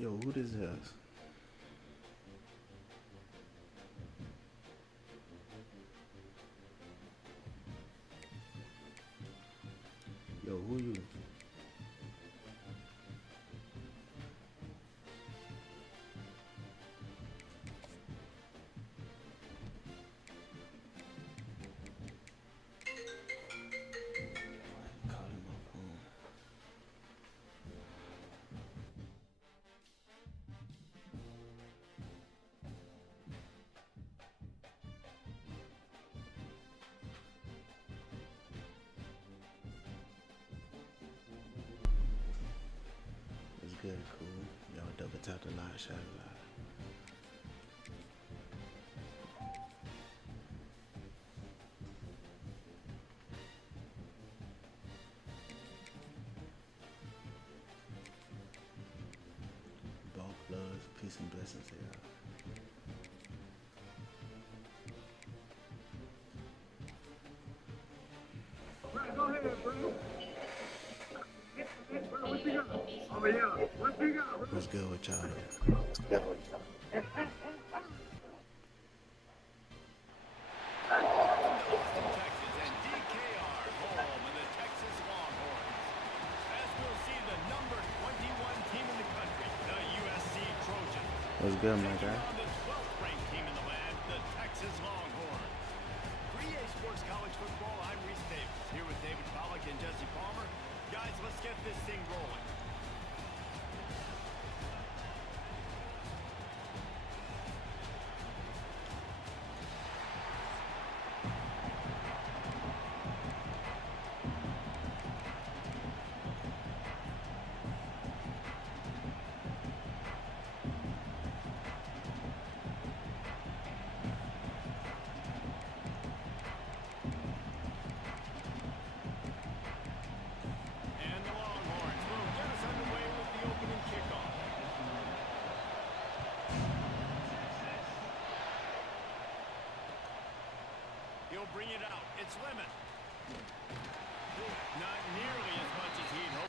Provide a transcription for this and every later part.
Yo, who this is? Yo, who you? Calling my phone. It's good, cool. Y'all double tapped a lot, shot a lot. Bulk loves, peace and blessings to y'all. Go ahead, bro. What you got? Over here. What you got? What's good with y'all though? Austin, Texas, and DKR, home of the Texas Longhorns. As we'll see the number 21 team in the country, the USC Trojans. What's good, my Taking guy? on the 12th ranked team in the land, the Texas Longhorns. 3A Sports College Football, I'm Reese Davis, here with David Pollack and Jesse Palmer. Guys, let's get this thing rolling. And the Longhorns will get us underway with the opening kickoff. He'll bring it out. It's Lemon. Not nearly as much as he'd hoped.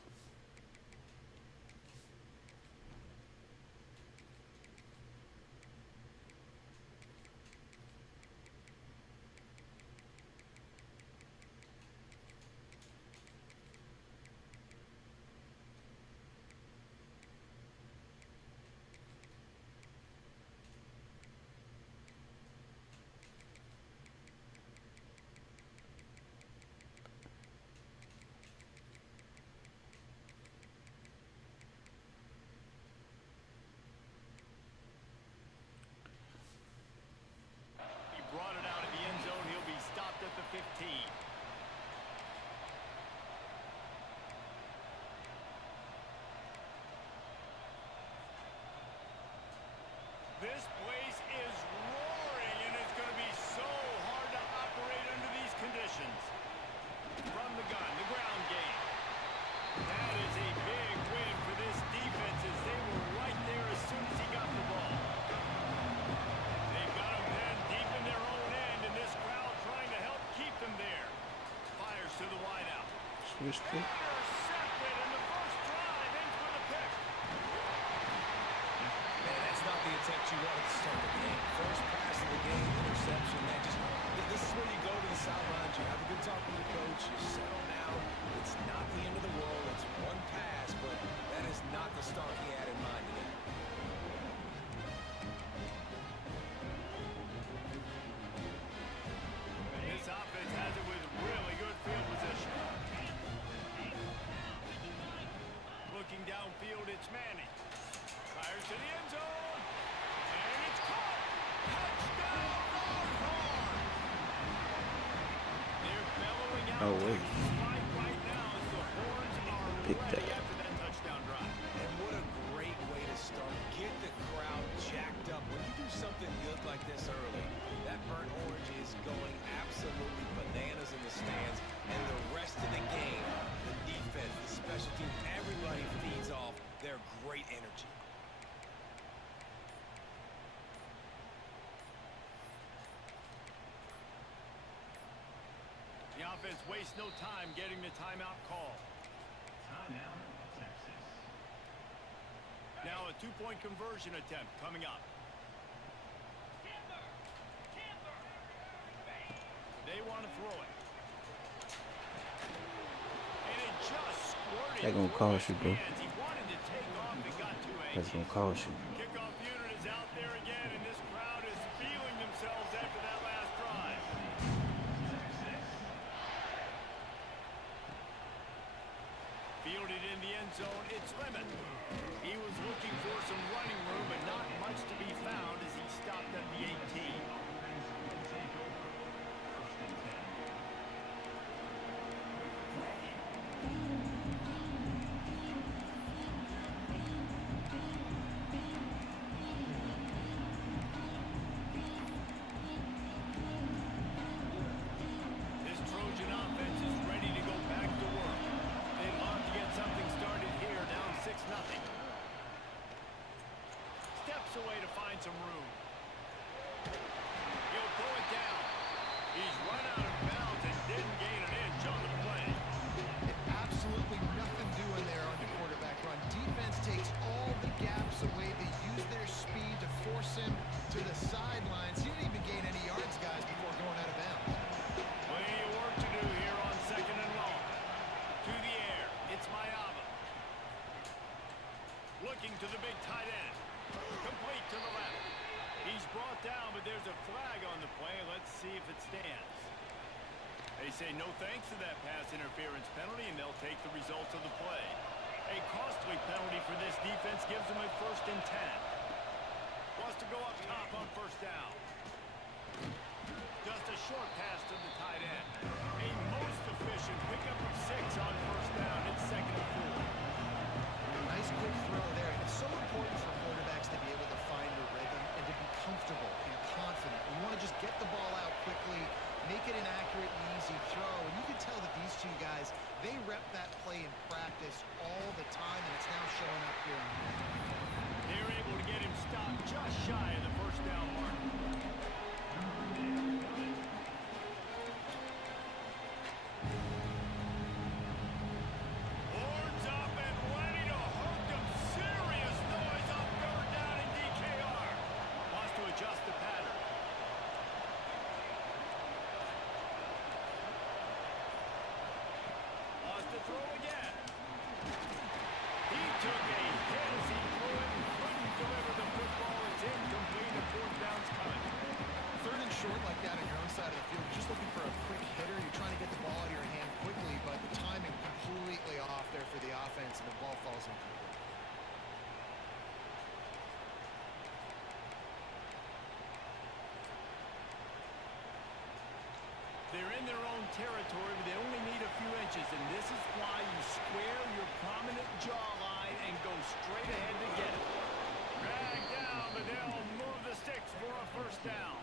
He brought it out of the end zone. He'll be stopped at the 15. This place is roaring, and it's going to be so hard to operate under these conditions. From the gun, the ground game. That is a big win for this defense as they were right there as soon as he got the ball. They've got him then deep in their own end, and this crowd trying to help keep them there. Fires to the wideout. Switch to. Intercepted, and the first drive ends with a pick. Man, that's not the attempt you wanted to start the game. First pass of the game, interception. Man, this is where you go to the sidelines. You have a good talk with the coach. You settle down. It's not the end of the world. It's one pass, but that is not the start he had in mind today. This offense has it with really good field position. Looking downfield, it's Manning. Fires to the end zone. And it's caught. Touchdown, Longhorns! They're bellowing out. Oh, wait. Texas fight right now as the Horns are Pick ready that. after that touchdown drive. And what a great way to start. Get the crowd jacked up. When you do something good like this early, that burnt orange is going absolutely bananas in the stands. And the rest of the game, the defense, the special teams, everybody feeds off their great energy. The offense wastes no time getting the timeout call. Now a two-point conversion attempt coming up. They want to throw it. And it just squirted. That gonna cost you, bro. He wanted to take off and got too anxious. That's gonna cost you. Kickoff unit is out there again, and this crowd is feeling themselves after that last drive. Fielded in the end zone, it's Lemon. He was looking for some running room, but not much to be found as he stopped at the 18. This Trojan offense is ready to go back to work. They'd love to get something started here, down 6-0. Steps away to find some room. He'll pull it down. He's run out of bounds and didn't gain an inch on the play. Absolutely nothing doing there on the quarterback run. Defense takes all the gaps away. They use their speed to force him to the sidelines. He didn't even gain any yards, guys, before going out of bounds. Plenty of work to do here on 2nd and long. To the air, it's Mayava. Looking to the big tight end. Complete to the left. He's brought down, but there's a flag on the play. Let's see if it stands. They say no thanks to that pass interference penalty, and they'll take the results of the play. A costly penalty for this defense gives them a 1st and 10. Wants to go up top on 1st down. Just a short pass to the tight end. A most efficient pickup of 6 on 1st down. It's 2nd and 4. Nice quick throw there. It's so important for quarterbacks to be able to find a rhythm and to be comfortable and confident. You want to just get the ball out quickly, make it an accurate and easy throw. And you can tell that these two guys, they rep that play in practice all the time, and it's now showing up here. They're able to get him stopped just shy of the 1st down mark. Horns up and ready to hook them. Serious noise on 3rd down in DKR. Wants to adjust the pattern. Wants to throw again. He took a hit as he threw it and couldn't deliver the football. It's incomplete and 4th down's coming. 3rd and short like that on your own side of the field, you're just looking for a quick hitter. You're trying to get the ball out of your hand quickly, but the timing completely off there for the offense, and the ball falls incomplete. They're in their own territory, but they only need a few inches, and this is why you square your prominent jawline and go straight ahead to get it. Drag down, but they'll move the sticks for a 1st down.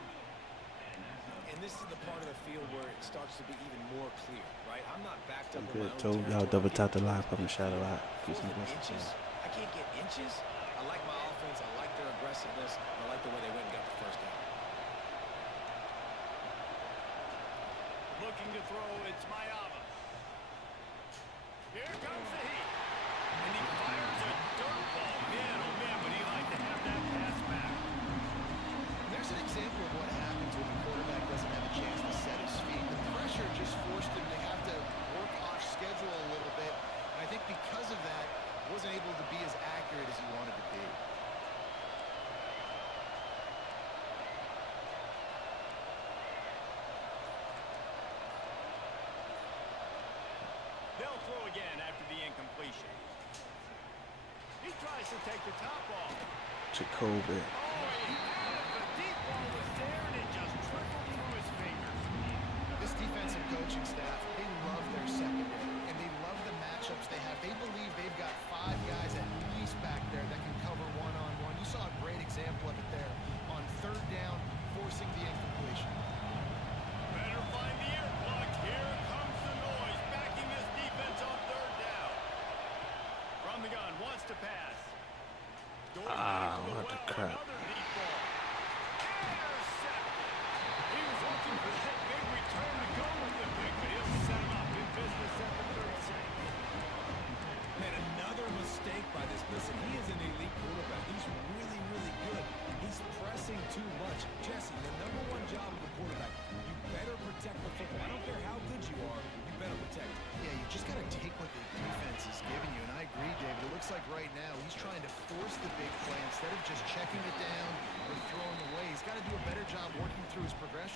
And this is the part of the field where it starts to be even more clear, right? I'm not backed up I'm in my good, own Joe. Y'all territory. double tap the live, pump the shot a lot. Peace and Fourth and blessings. inches? I can't get inches. I like my offense. I like their aggressiveness. I like the way they went and got the 1st down. Looking to throw, it's Mayava. Here comes the heat. And he fires a dirt ball. Man, oh man, would he like to have that pass back. There's an example of what happens when the quarterback doesn't have a chance to set his feet. The pressure just forced him to have to work off schedule a little bit. And I think because of that, wasn't able to be as accurate as he wanted to be. They'll throw again after the incompletion. He tries to take the top off. Jacoby. Oh, he had it. The deep ball was there, and it just trickled through his fingers. This defensive coaching staff, they love their secondary, and they love the matchups they have. They believe they've got 5 guys at least back there that can cover one-on-one. You saw a great example of it there on 3rd down, forcing the incompletion. Better find the ear plug. Here comes the noise, backing this defense on 3rd down. From the gun, wants to pass. Going back to the what the well, crap. another deep ball. Intercepted. He was looking for that big return to go with the pick, but he'll set him up in business at the 36. And another mistake by this. Listen, he is an elite quarterback.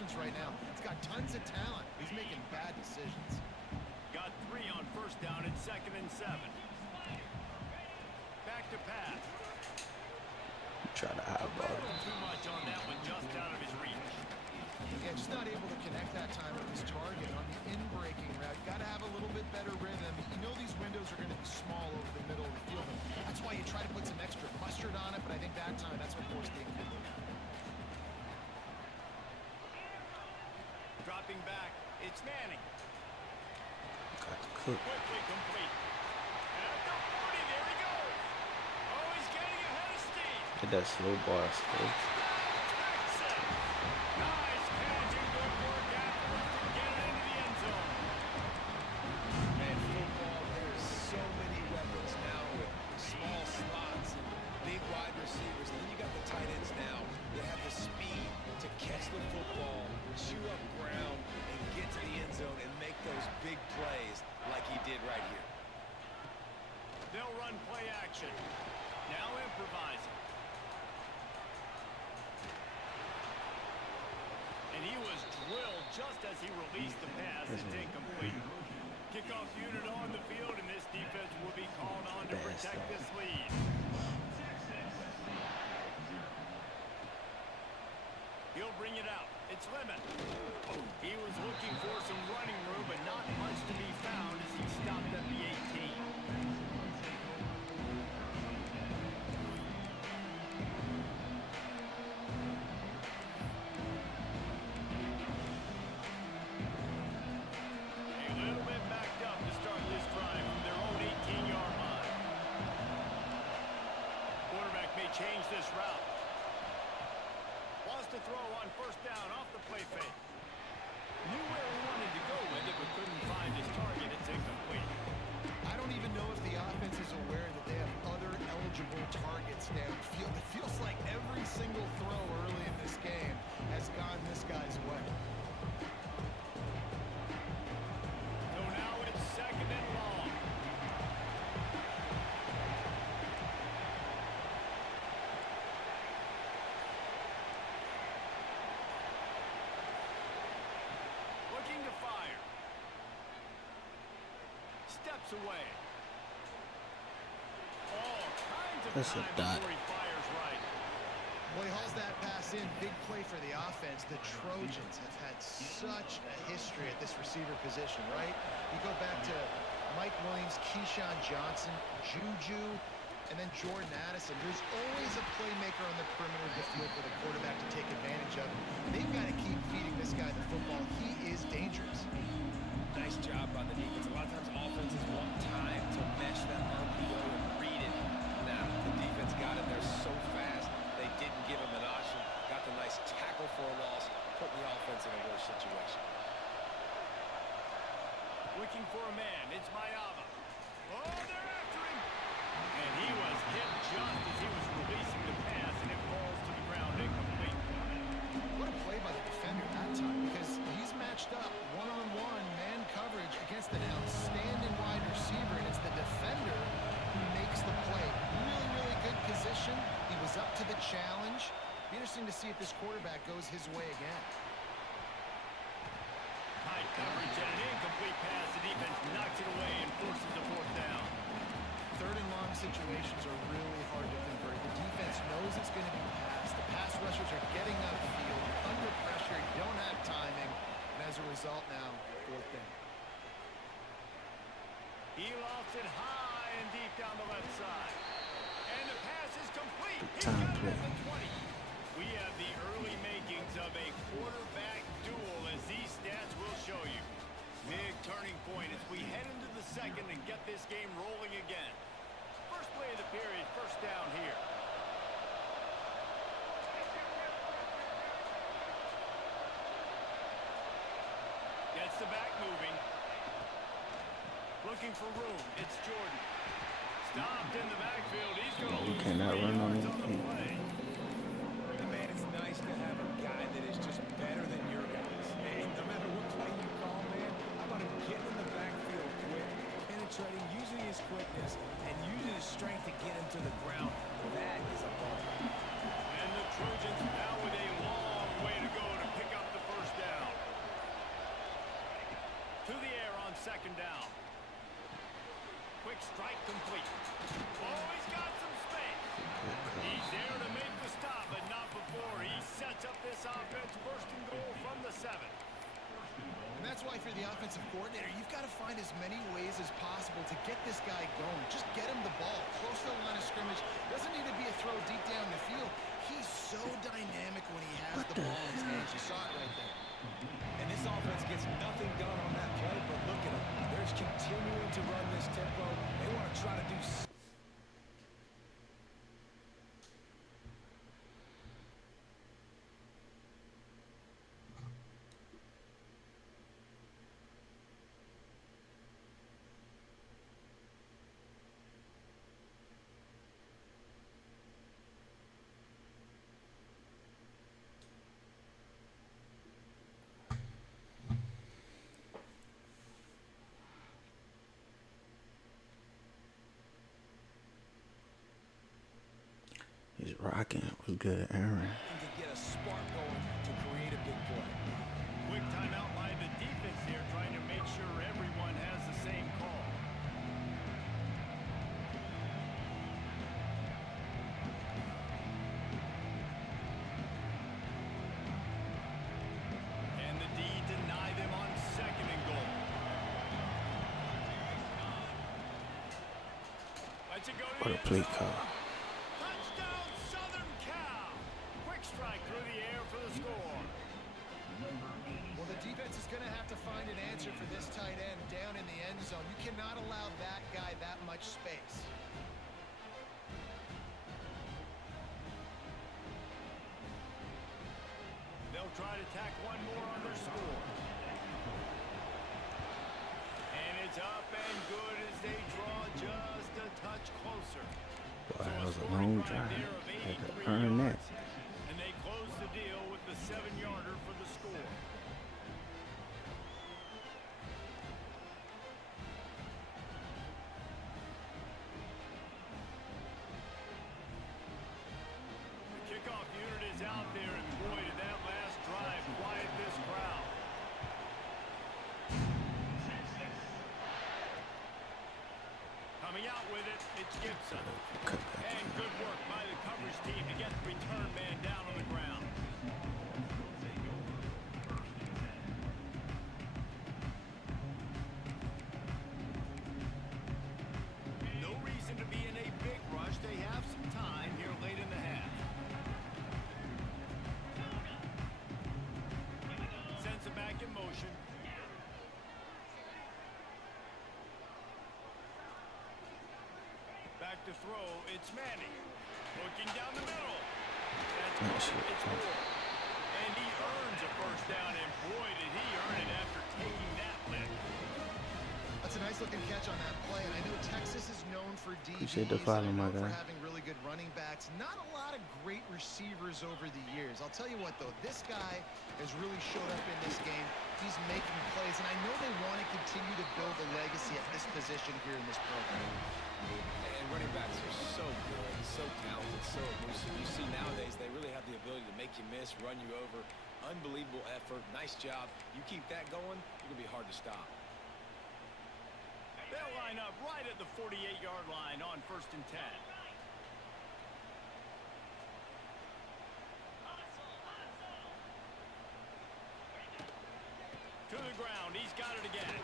options right now. He's got tons of talent. He's making bad decisions. Got 3 on first down and 2nd and 7. Back to pass. Try to eyeball it. Too much on that one, just out of his reach. Yeah, just not able to connect that time with his target on the in-breaking route. Got to have a little bit better rhythm. You know these windows are going to be small over the middle of the field. That's why you try to put some extra mustard on it, but I think that time that's what forced the incomplete. Dropping back, it's Manning. Got to cook. Quickly complete. At the 40, there he goes. Oh, he's getting ahead of steam. Get that slow bar still. Nice catch and good work afterwards to get it into the end zone. Man, football, there's so many weapons now with small slots and big wide receivers. And then you got the tight ends now that have the speed to catch the football, chew up ground, and get to the end zone and make those big plays like he did right here. They'll run play action. Now improvising. And he was drilled just as he released the pass. It's incomplete. Kickoff unit on the field, and this defense will be called on to protect this lead. He'll bring it out. It's Lemon. He was looking for some running room, but not much to be found as he stopped at the 18. A little bit backed up to start this drive from their own 18-yard line. Quarterback may change this route. Wants to throw on first down off the play fake. Knew where he wanted to go with it, but couldn't find his target. It's incomplete. I don't even know if the offense is aware that they have other eligible targets downfield. It feels like every single throw early in this game has gone this guy's way. So now it's 2nd and long. Looking to fire. Steps away. All kinds of That's a time dot. before he fires right. Well, he hauls that pass in. Big play for the offense. The Trojans have had such a history at this receiver position, right? You go back to Mike Williams, Keyshawn Johnson, Juju, and then Jordan Addison. There's always a playmaker on the perimeter of the field for the quarterback to take advantage of. They've got to keep feeding this guy the football. He is dangerous. Nice job by the defense. A lot of times offenses want time to mesh that RPO and read it. Now, the defense got in there so fast, they didn't give him an option. Got the nice tackle for a loss, putting the offense in a worse situation. Looking for a man. It's Mayava. Oh, they're after him. And he was hit just as he was releasing the pass, and it falls to the ground incomplete. What a play by the defender that time, because he's matched up one-on-one man coverage against an outstanding wide receiver, and it's the defender who makes the play. Really, really good position. He was up to the challenge. Be interesting to see if this quarterback goes his way again. Tight coverage and an incomplete pass. The defense knocks it away and forces a 4th down. 3rd and long situations are really hard to convert. The defense knows it's going to be passed. The pass rushers are getting upfield. You're under pressure. You don't have timing. And as a result now, 4th down. He lofts it high and deep down the left side. And the pass is complete. He's Time got it play. at the 20. We have the early makings of a quarterback duel, as these stats will show you. Big turning point as we head into the 2nd and get this game rolling again. First play of the period, first down here. Gets the back moving. Looking for room. It's Jordan. Stopped in the backfield. He's going to We lose cannot 3 run on yards him. on the play. Man, it's nice to have a guy that is just better than your guys. And no matter what play you call, man, how about him getting in the backfield quick, penetrating, using his quickness, and using his strength to get him to the ground. That is a ball. And the Trojans now with a long way to go to pick up the first Quick strike complete. Oh, he's got some space. He's there to make the stop, but not before he sets up this offense. First and goal from the 7. And that's why, if you're the offensive coordinator, you've got to find as many ways as possible to get this guy going. Just get him the ball close to the line of scrimmage. Doesn't need to be a throw deep down the field. He's so dynamic when he has the ball in his hands. You saw it right there. And this offense gets nothing done on that play, but look at them. They're just continuing to run this tempo. They want to try to do He's rocking. Was good, Aaron. to get a spark going to create a big play. Quick timeout by the defense here, trying to make sure everyone has the same call. And the D deny them on 2nd and goal. Let's it go to What the a end play zone. call. Touchdown, Southern Cal. Quick strike through the air for the score. Well, the defense is going to have to find an answer for this tight end down in the end zone. You cannot allow that guy that much space. They'll try to tack one more on their score. And it's up and good as they draw just a touch closer. Boy, So that was a scoring long drive drive. there of Had to 83 earn that. yards. And they close the deal with the 7-yarder for the score. The kickoff unit is out there, and boy, did that last drive quiet this crowd. Coming out with it, it's Gibson. Cut back. And good work by the coverage team to get the return man down on the ground. No reason to be in a big rush. They have some time here late in the half. Sends it back in motion. Back to throw, it's Manning. Looking down the middle. That's Oh, shit. it's more. And he earns a first down, and boy, did he earn it after taking that lift. That's a nice-looking catch on that play, and I know Texas is known for DBs. Appreciate the follow, and my known guy. for having really good running backs. Not a lot of great receivers over the years. I'll tell you what, though, this guy has really showed up in this game. He's making plays, and I know they want to continue to build a legacy at this position here in this program. And running backs are so good, so talented, so elusive. You see nowadays they really have the ability to make you miss, run you over. Unbelievable effort. Nice job. You keep that going, you're going to be hard to stop. They'll line up right at the 48-yard line on 1st and 10. To the ground, he's got it again.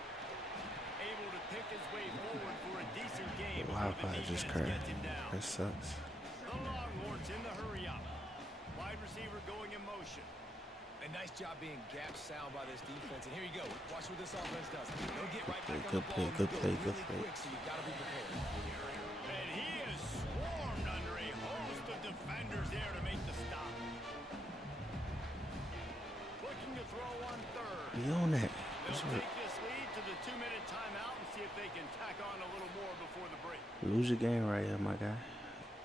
Able to pick his way forward for a decent game. The before Wi-Fi the just defense cracked. gets him down. That sucks. The Longhorns in the hurry up. Wide receiver going in motion. A nice job being gap sound by this defense. And here you go. Watch what this offense does. They'll get right back on Good the play, ball. good They'll play, go good really play. quick, so you got to be prepared. And he is swarmed under a host of defenders there to make the stop. Looking to throw on 3rd. Be on that. They'll That's what. take this lead to the 2-minute timeout and see if they can tack on a little more before the break. Lose your game right here, my guy.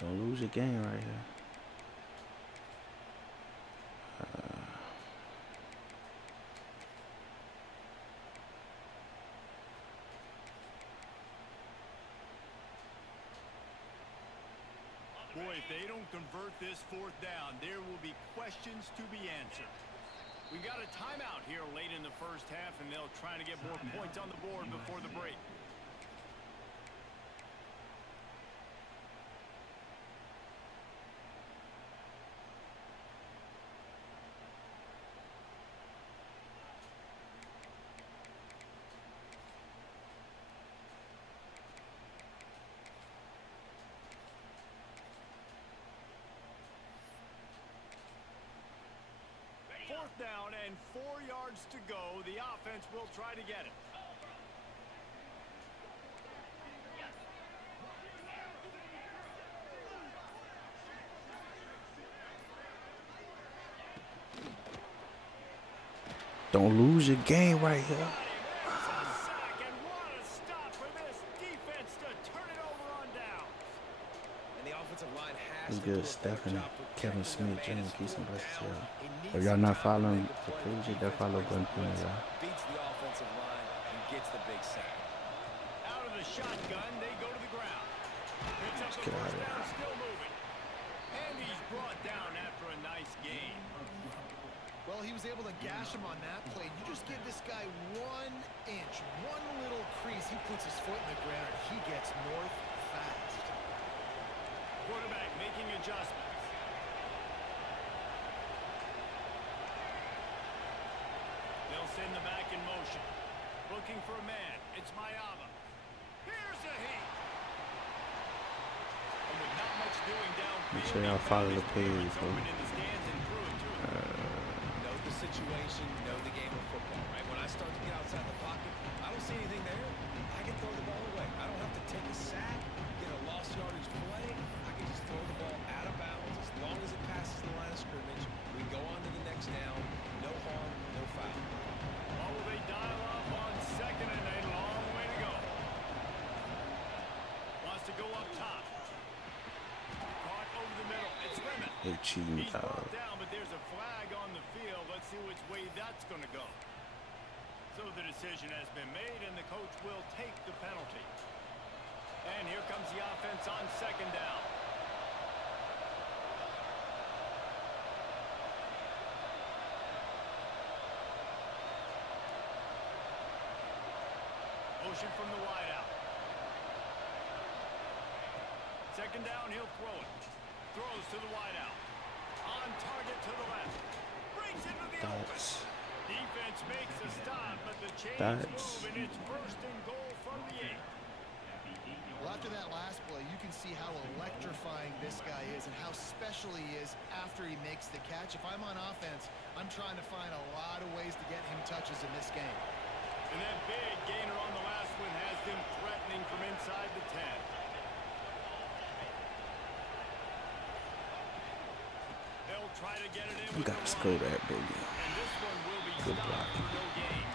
Don't lose your game right here. Boy, if they don't convert this 4th down, there will be questions to be answered. We've got a timeout here late in the first half, and they'll try to get more points on the board before the break. Fourth down and 4 yards to go. The offense will try to get it. Don't lose your game right here. It's good, Stephanie, Kevin Smith, James Keeson, bless you. If y'all not following the page, hit that follow button, please, y'all. Beats the offensive line and gets the big sack. Out of the shotgun, they go to the ground. Picks up the Get out first of down, there. still moving. And he's brought down after a nice gain. Well, he was able to gash him on that play. You just give this guy 1 inch, one little crease. He puts his foot in the ground, and he gets north fast. Quarterback making adjustments. They'll send the back in motion. Looking for a man. It's Mayava. Here's a heat. And with not much doing downfield, Make sure y'all follow the page, bro. open in the stands and threw it to him. Know the situation, know the game of football, right? When I start to get outside the pocket, I don't see anything there. I can throw the ball away. I don't have to take a sack, get a lost yardage play. I can just throw the ball out of bounds. As long as it passes the line of scrimmage, we go on to the next down. No harm, no foul. Oh, they dial up on second and a long way to go. Wants to go up top. Caught over the middle. It's Lemon. They cheating, He's dog. brought down, but there's a flag on the field. Let's see which way that's going to go. So the decision has been made, and the coach will take the penalty. And here comes the offense on second down. Motion from the wideout. Second down, he'll throw it. Throws to the wideout. On target to the left. Brings into the open. That's Defense makes a stop, but the chains That's- move, and it's first and goal from the 8. Well, after that last play, you can see how electrifying this guy is and how special he is after he makes the catch. If I'm on offense, I'm trying to find a lot of ways to get him touches in this game. And that big gainer on the last one has them threatening from inside the 10. They'll try to get it in you with got to the score run. that, baby. And this one will be Good stopped block. for no gain.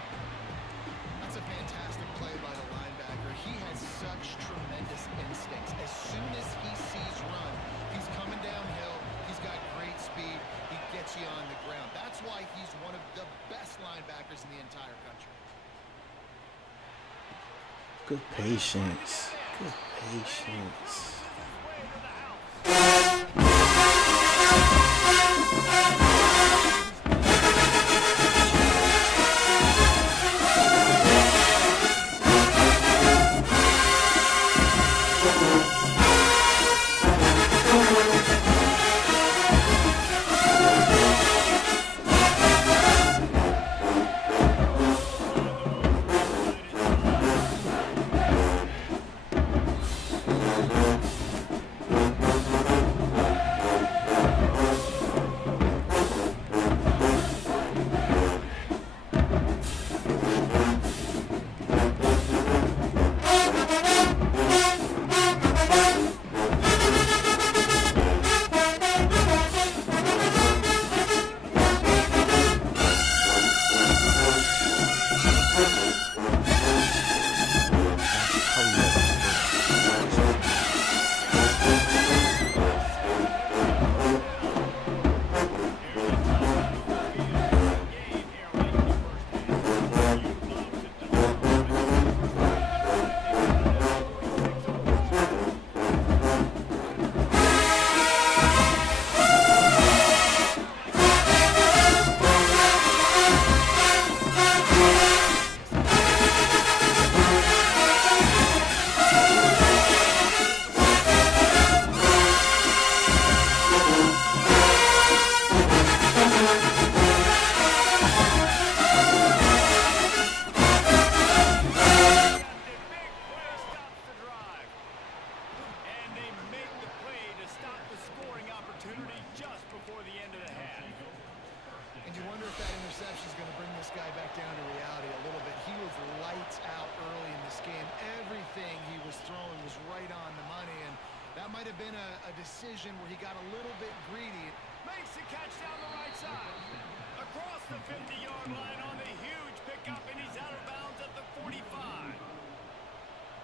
That's a fantastic play by the linebacker. He has such tremendous instincts. As soon as he sees run, he's coming downhill. He's got great speed. He gets you on the ground. That's why he's one of the best linebackers in the entire country. Good patience. Good patience. Way to the house. interception is going to bring this guy back down to reality a little bit. He was lights out early in this game. Everything he was throwing was right on the money, and that might have been a decision where he got a little bit greedy. Makes the catch down the right side. Across the 50-yard line on the huge pickup, and he's out of bounds at the 45.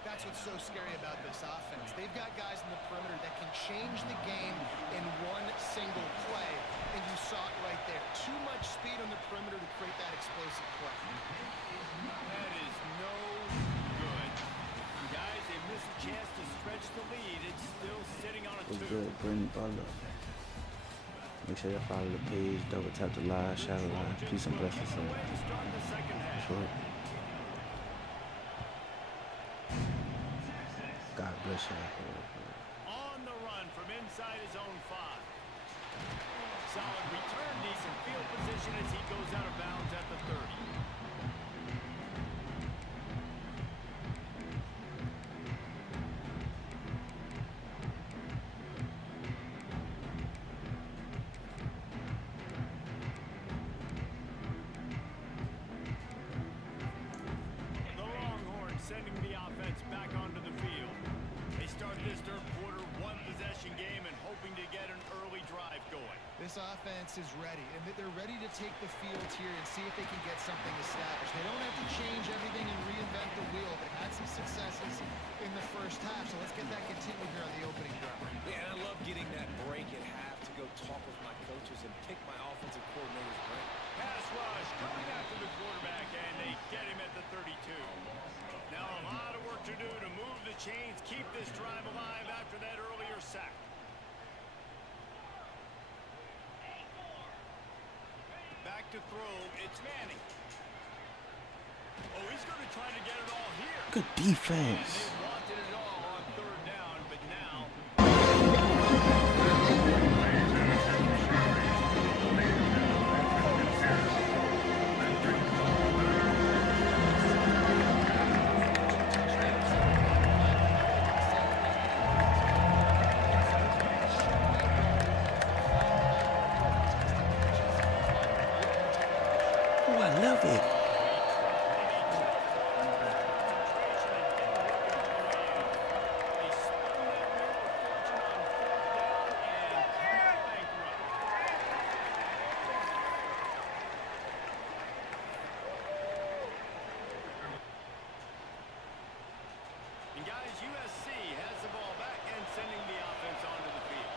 That's what's so scary about this offense. They've got guys in the perimeter that can change the game in one single play, and you saw it right there. Too much speed on the perimeter to create that explosive play. That is no good. Guys, they missed a chance to stretch the lead. It's still sitting on a 2. Was good, Brittany Butler. Make sure y'all follow the page, double tap the live, shadow live, peace and blessings. Sure. God bless you. On the run from inside his own 5. Solid return, decent field position as he goes out of bounds at the 30. The Longhorns sending the offense back onto the field. They start this third quarter, 1-possession game, and hoping to get an early drive going. This offense is ready, and they're ready to take the field here and see if they can get something established. They don't have to change everything and reinvent the wheel. They've had some successes in the first half, so let's get that continued here on the opening drive. Yeah, and I love getting that break at half to go talk with my coaches and pick my offensive coordinator's brain. Pass rush coming after the quarterback, and they get him at the 32. Now a lot of work to do to move the chains, keep this drive alive after that earlier sack. Back to throw, it's Manning. Oh, he's going to try to get it all here. Good defense. And they wanted it all on 3rd down, but now... Oh, I love it. And guys, USC has the ball back and sending the offense onto the field.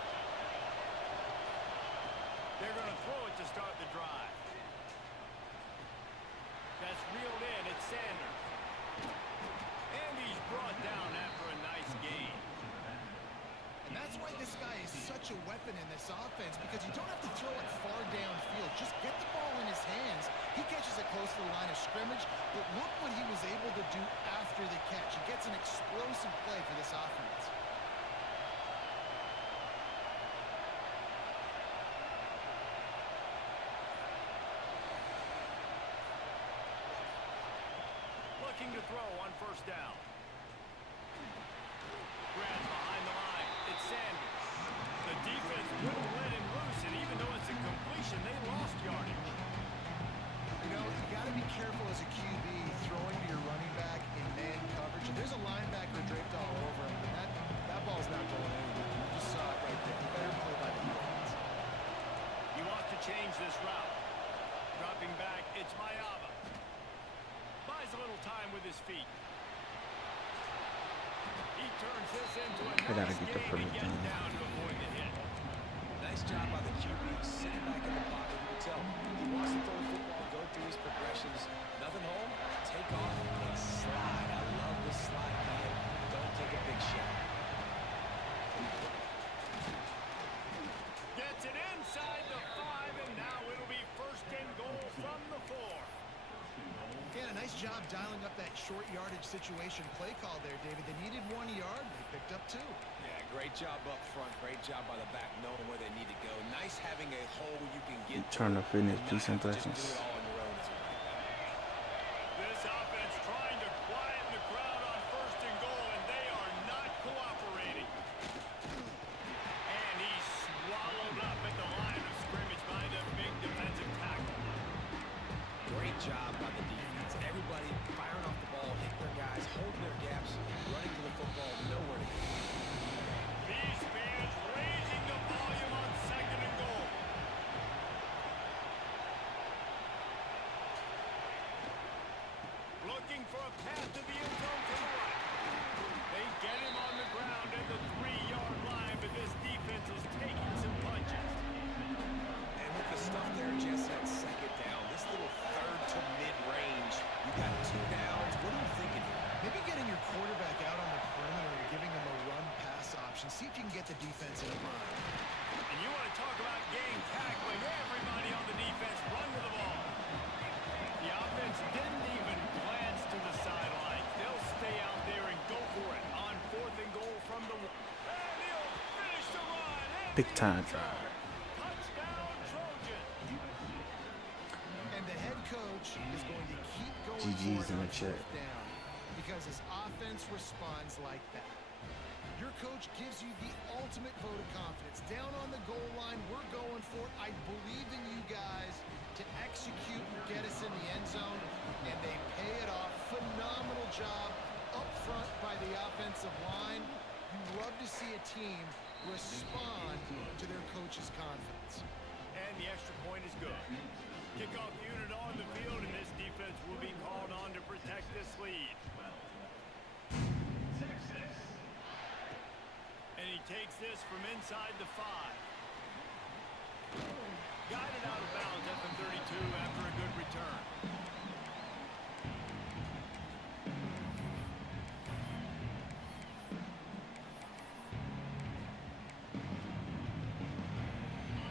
They're going to throw it to start the drive. That's reeled in. It's Sanders. And he's brought down after a nice gain. And that's why this guy is such a weapon in this offense, because you don't have to throw it far downfield. Just get the ball in his hands. He catches it close to the line of scrimmage, but look what he was able to do after the catch. He gets an explosive play for this offense. Looking to throw on 1st down. Grabs behind the line. It's Sanders. The defense wouldn't let him loose, and even though it's a completion, they lost yardage. You know, you got to be careful as a QB throwing to your running back in man coverage. And there's a linebacker draped all over him, but that ball's not going anywhere. You just saw it right there. Better play by the defense. He wants to change this route. Dropping back, it's Mayava. Buys a little time with his feet. He turns this into a nice get the game perfect and gets time. down to avoid the hit. Nice job by the QB, sitting back in the pocket. You can tell he wants to throw the football, go through his progressions. Nothing home, take off, and slide. I love this slide, man. Don't take a big shot. Gets it inside the 5, and now it'll be 1st and goal from the 4. Yeah, a nice job dialing up that short yardage situation play call there, David. They needed 1 yard. They picked up 2. Yeah, great job up front. Great job by the back, knowing where they need to go. Nice having a hole you can get. Eternal fitness, not peace and have to just blessings. do it all on your own as a running back. This offense trying to quieten the crowd on 1st and goal, and they are not cooperating. And he's swallowed up at the line of scrimmage by the big defensive tackle. great job by the defense. Everybody firing off the ball, hitting their guys, holding their gaps, running to the football, nowhere to go. These fans raising the volume on 2nd and goal. Looking for a path to the end zone to the right. They get him on the ground at the 3-yard line, but this defense is taking some punches. And with the stuff there, Jesse, at 2nd down, this little 3rd to mid-range, you got 2 downs. What are you thinking here? Maybe getting your quarterback out on the perimeter and giving him a run-pass option. See if you can get the defense in a bind. And you want to talk about game tackling. Everybody on the defense run to the ball. The offense didn't even glance to the sidelines. They'll stay out there and go for it on 4th and goal from the one. And he'll finish the run. Big time drive. Touchdown, Trojan. And the head coach is going to keep going GG's in for the it on chat. 4th down because his offense responds like that. Your coach gives you the ultimate vote of confidence. Down on the goal line, we're going for it. I believe in you guys to execute and get us in the end zone, and they pay it off. Phenomenal job up front by the offensive line. You love to see a team respond to their coach's confidence. And the extra point is good. Kickoff unit on the field, and this defense will be called on to protect this lead. And he takes this from inside the 5. Guided out of bounds at the 32 after a good return.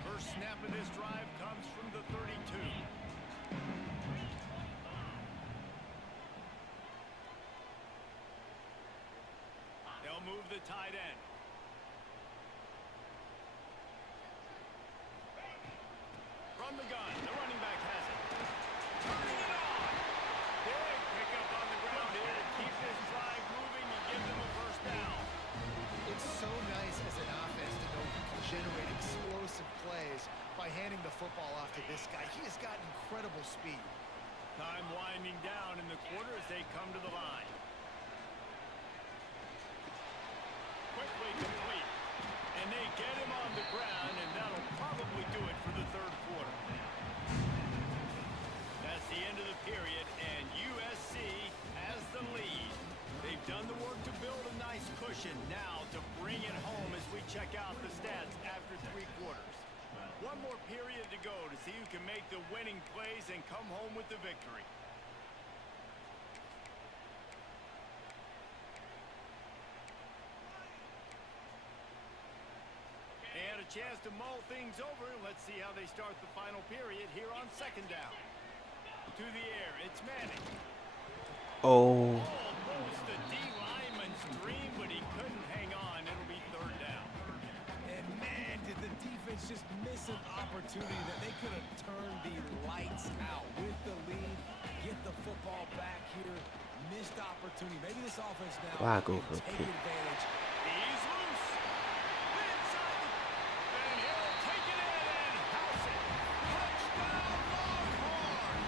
First snap of this drive comes from the 32. They'll move the tight end. From the gun, the running back has it. Turning it on. Big pickup on the ground here to keep this drive moving and give them a first down. It's so nice as an offense to know you can generate explosive plays by handing the football off to this guy. He has got incredible speed. Time winding down in the quarter as they come to the line. Quickly complete. And they get him on the ground, and that'll probably do it for the 3rd quarter. That's the end of the period, and USC has the lead. They've done the work to build a nice cushion. Now to bring it home as we check out the stats after 3 quarters. One more period to go to see who can make the winning plays and come home with the victory. They had a chance to mull things over. Let's see how they start the final period here on 2nd down. To the air, it's Manning. Oh. Almost a D lineman's dream, but he couldn't hang on. It'll be 3rd down. And man, did the defense just miss an opportunity that they could have turned the lights out with the lead, get the football back here. Missed opportunity. Maybe this offense now Why go for a take pick? advantage. He's loose. Inside. And he'll take it in and house it. Touchdown, Longhorn.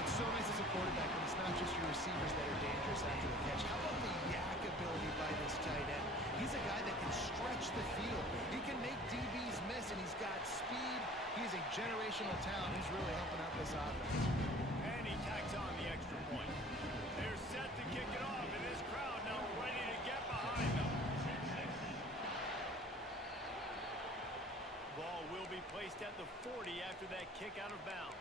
It's so nice as a quarterback when it's not just your receivers that are dangerous after the catch. How about the yak ability by this tight end? He's a guy that can stretch the field. He can make DBs miss, and he's got speed. He's a generational talent. He's really helping out this offense. And he tacks on the extra point. They're set to kick it off, and this crowd now ready to get behind them. Ball will be placed at the 40 after that kick out of bounds.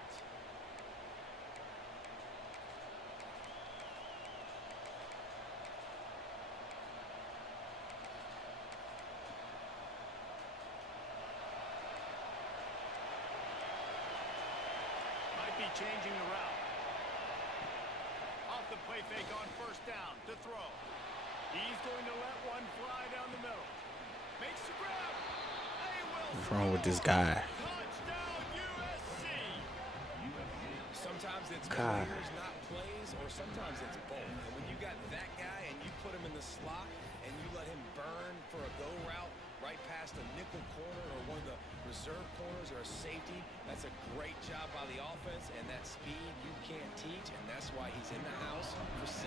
Changing the route. Off the play fake on 1st down to throw. He's going to let one fly down the middle. Makes the grab. What's wrong with this guy? Touchdown USC. Sometimes it's God. players, not plays, or sometimes it's both. And when you got that guy and you put him in the slot and you let him burn for a go route right past a nickel corner or one of the reserve corners or a safety. That's a great job by the offense, and that speed you can't teach, and that's why he's in the house for 6.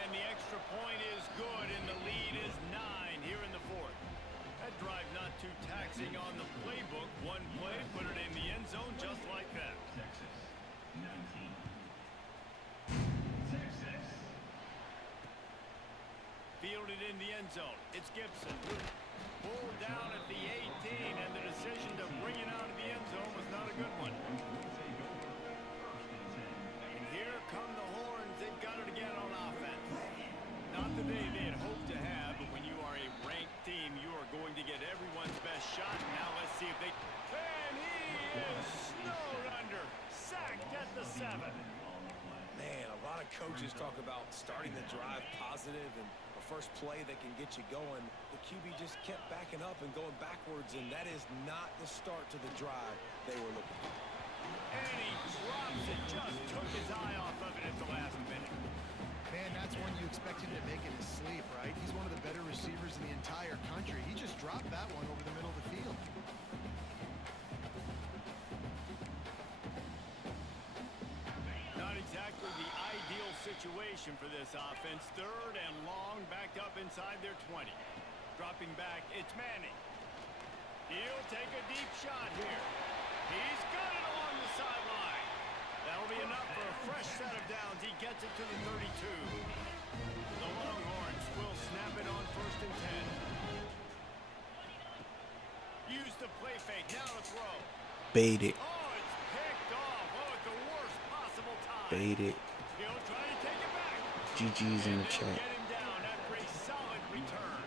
And the extra point is good, and the lead is 9 here in the 4th. That drive not too taxing on the playbook. One play, put it in the end zone just like that. Texas 19. Fielded in the end zone. It's Gibson. Pulled down at the 18, and the decision to bring it out of the end zone was not a good one. And here come the horns. They've got it again on offense. Not the day they had hoped to have, but when you are a ranked team, you are going to get everyone's best shot. Now let's see if they... And he is snowed under. Sacked at the 7. Man, a lot of coaches talk about starting the drive positive and a first play that can get you going. The QB just kept backing up and going backwards, and that is not the start to the drive they were looking for. And he drops it, just took his eye off of it at the last minute. Man, that's one you expect him to make in his sleep, right? He's one of the better receivers in the entire country. He just dropped that one over the middle of the field. Not exactly the ideal situation for this offense. 3rd and long, backed up inside their 20. Dropping back, it's Manning. He'll take a deep shot here. He's got it along the sideline. That'll be enough for a fresh set of downs. He gets it to the 32. The Longhorns will snap it on 1st and 10. Use the play fake, now to throw. Bait it. Oh, it's picked off. Oh, at the worst possible time. Bait it. He'll try to take it back. GG's in the chat. Get him down after a solid return.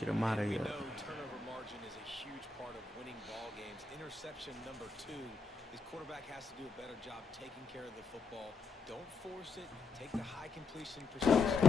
Get him out of We here. know turnover margin is a huge part of winning ball games. Interception number 2. His quarterback has to do a better job taking care of the football. Don't force it. Take the high completion percentage.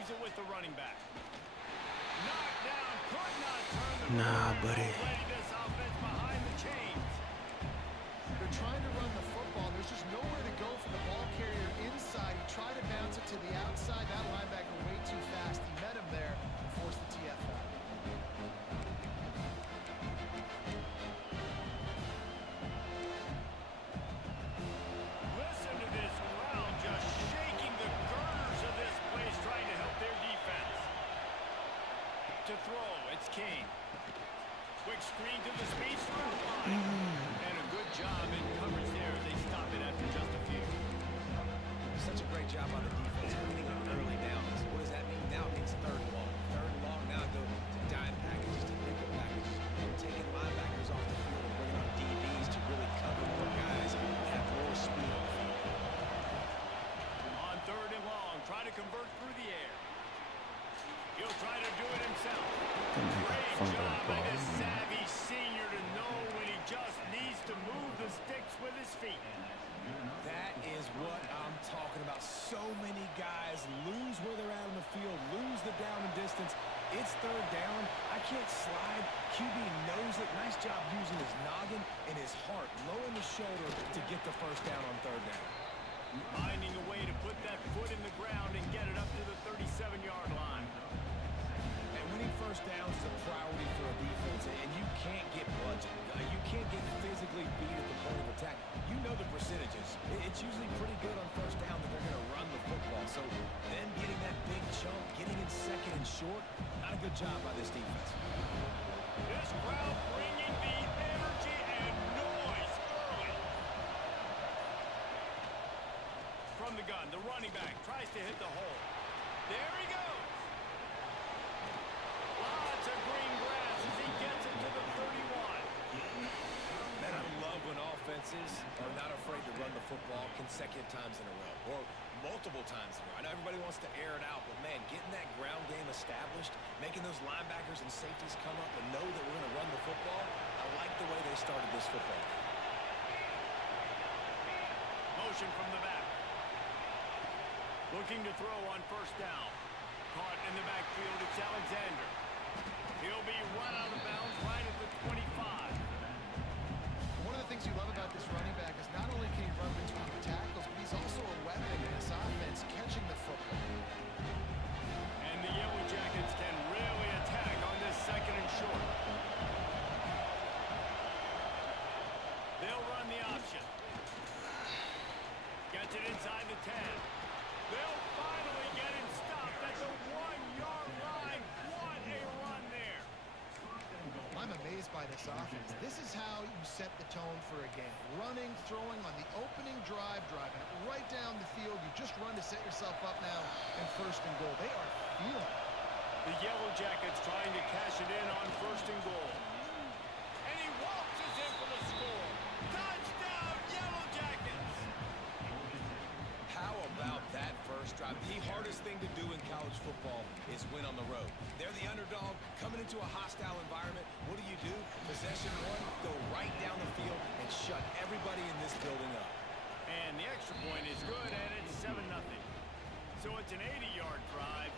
Leaves it with the running back. Knocked down, could not turn the Nah, buddy. Already this offense behind the chains. They're trying to run the football. There's just nowhere to go for the ball carrier inside. He tried to bounce it to the outside. That linebacker way too fast. He met him there and forced the TFL. Listen to this crowd just shaking the girders of this place, trying to help their defense. To throw, it's King. Quick screen to the speed line. And a good job in coverage there as they stop it after just a few. Such a great job on the defense, getting it early downs. What does that mean? Now it means third and long. Third and long, now go to dime packages, to nickel packages, taking linebackers off the field and bringing on DBs to really cover more guys and have more speed on the field. On third and long, try to convert through the air. He'll try to do it himself. Great job by this savvy senior to know when he just needs to move the sticks with his feet. That is what I'm talking about. So many guys lose where they're at on the field, lose the down and distance. It's third down. I can't slide. QB knows it. Nice job using his noggin and his heart, lowering the shoulder to get the first down on third down. Finding a way to put that foot in the ground and get it up to the 37-yard line. And winning first downs is a priority for a defense, and you can't get bludgeoned. You can't get physically beat at the point of attack. You know the percentages. It's usually pretty good on first down that they're going to run the football. So then getting that big chunk, getting in second and short, not a good job by this defense. This crowd bringing the energy and noise early. From the gun, the running back tries to hit the hole. There he goes. Lots of green grass as he gets it to the 31. Man, I love when offenses are not afraid to run the football consecutive times in a row or multiple times in a row. I know everybody wants to air it out, but, man, getting that ground game established, making those linebackers and safeties come up and know that we're going to run the football, I like the way they started this football. Motion from the back. Looking to throw on first down. Caught in the backfield, it's Alexander. He'll be run out of bounds right at the 25. One of the things you love about this running back is not only can he run between the tackles, but he's also a weapon in this offense, catching the football. And the Yellow Jackets can really attack on this second and short. They'll run the option. Gets it inside the 10. They'll finally get him stopped at the 1-yard line. What a run there. I'm amazed by this offense. This is how you set the tone for a game. Running, throwing on the opening drive, driving it right down the field. You just run to set yourself up now in first and goal. They are feeling it. The Yellow Jackets trying to cash it in on first and goal. And he waltzes in for the score. Touchdown, Yellow Jackets! How about that first drive? The hardest thing to do in college football is win on the road. They're the underdog, coming into a hostile environment. What do? Possession one, go right down the field and shut everybody in this building up. And the extra point is good, and it's 7-0. So it's an 80-yard drive.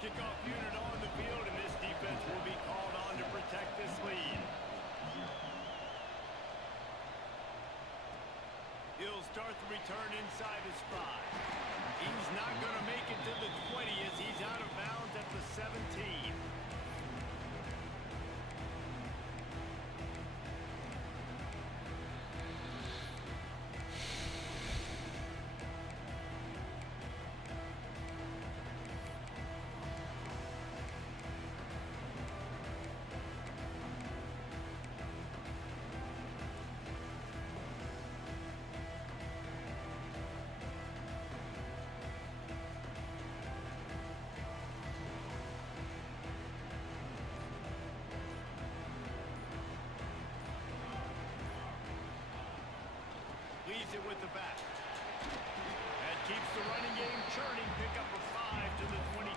Kickoff unit on the field, and this defense will be called on to protect this lead. He'll start the return inside his 5. He's not going to make it to the 20 as he's out of bounds at the 17. Leads it with the back. That keeps the running game churning. Pick up a 5 to the 23.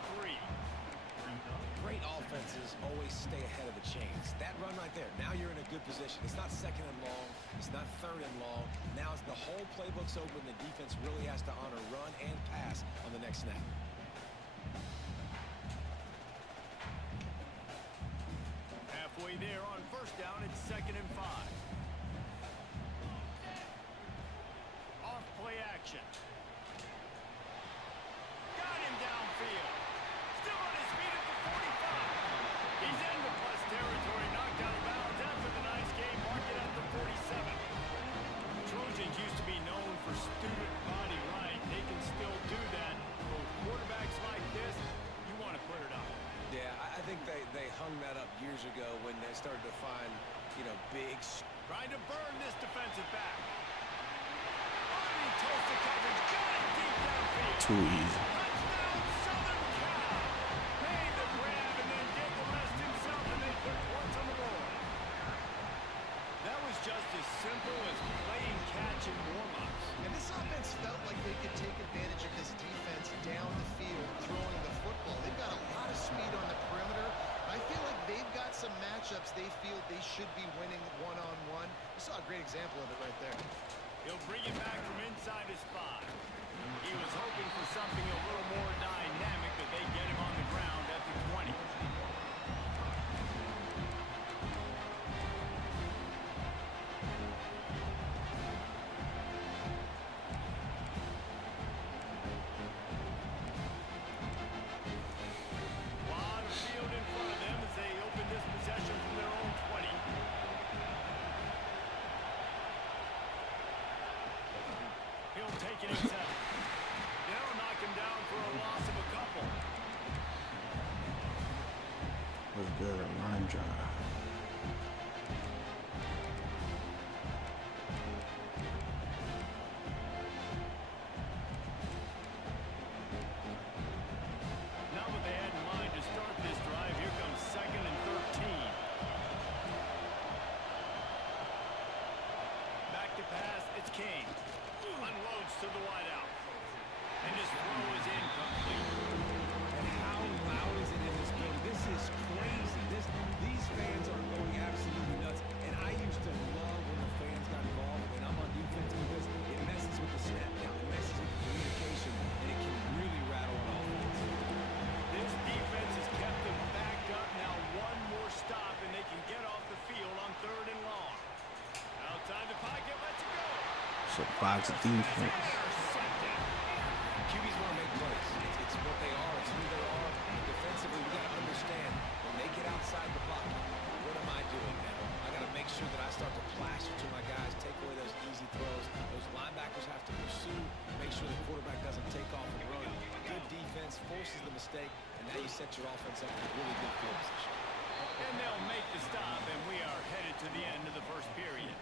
Great offenses always stay ahead of the chains. That run right there, now you're in a good position. It's not second and long. It's not third and long. Now the whole playbook's open. The defense really has to honor run and pass on the next snap. play there on first down. It's 2nd and 5. Off play action. Got him downfield. Still on his feet at the 45. He's into plus territory, knocked out of bounds after the nice game. Mark it at the 47. Trojans used to be known for student body right. They can still do that. But quarterbacks like this, you want to put it up. Yeah, I think they hung that up years ago when they started to find, you know, big... Trying to burn this defensive back. Army toasted coverage. Got it deep downfield. Too easy. Touchdown, Southern Cal. Made the grab and then did the rest himself, and they put points on the board. That was just as simple as playing catch in warm-ups. And this offense felt like they could take advantage of this defense down the field, throwing the football. They've got a lot of speed on the perimeter. I feel like they've got some matchups they feel they should be winning one-on-one. You saw a great example of it right there. He'll bring it back from inside his 5. He was hoping for something a little more dynamic, but they get him on the ground at the 20. Taking it 7. They'll knock him down for a loss of a couple. Was good at line drive. Now what they had in mind to start this drive, here comes 2nd and 13. Back to pass, it's Kane. Unloads to the wideout. And his throw is incomplete. And how loud is it in this building? This is crazy. These fans are going absolutely nuts. And I used to love when the fans got involved when I'm on defense because it messes with the snap count, it messes with the communication, and it can really rattle an offense. This defense has kept them backed up. Now one more stop, and they can get off the field on 3rd and long. Outside the pocket, lets it go. So box defense. QBs want to make plays. It's what they are. It's who they are. And defensively, we got to understand when they get outside the pocket, what am I doing now? I got to make sure that I start to plaster to my guys, take away those easy throws. Those linebackers have to pursue, make sure the quarterback doesn't take off and run. Good defense forces the mistake, and now you set your offense up with really good field position. And they'll make the stop, and we are headed to the end of the first period.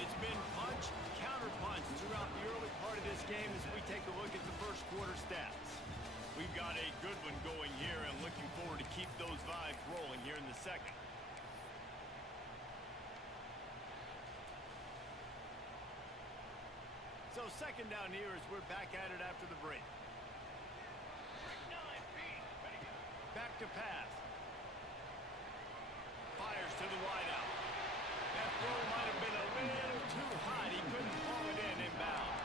It's been punch, counter-punch throughout the early part of this game as we take a look at the first quarter stats. We've got a good one going here and looking forward to keep those vibes rolling here in the second. So 2nd down here as we're back at it after the break. Back to pass. Fires to the wideout. That throw might have been a little too hot. He couldn't haul it in inbounds.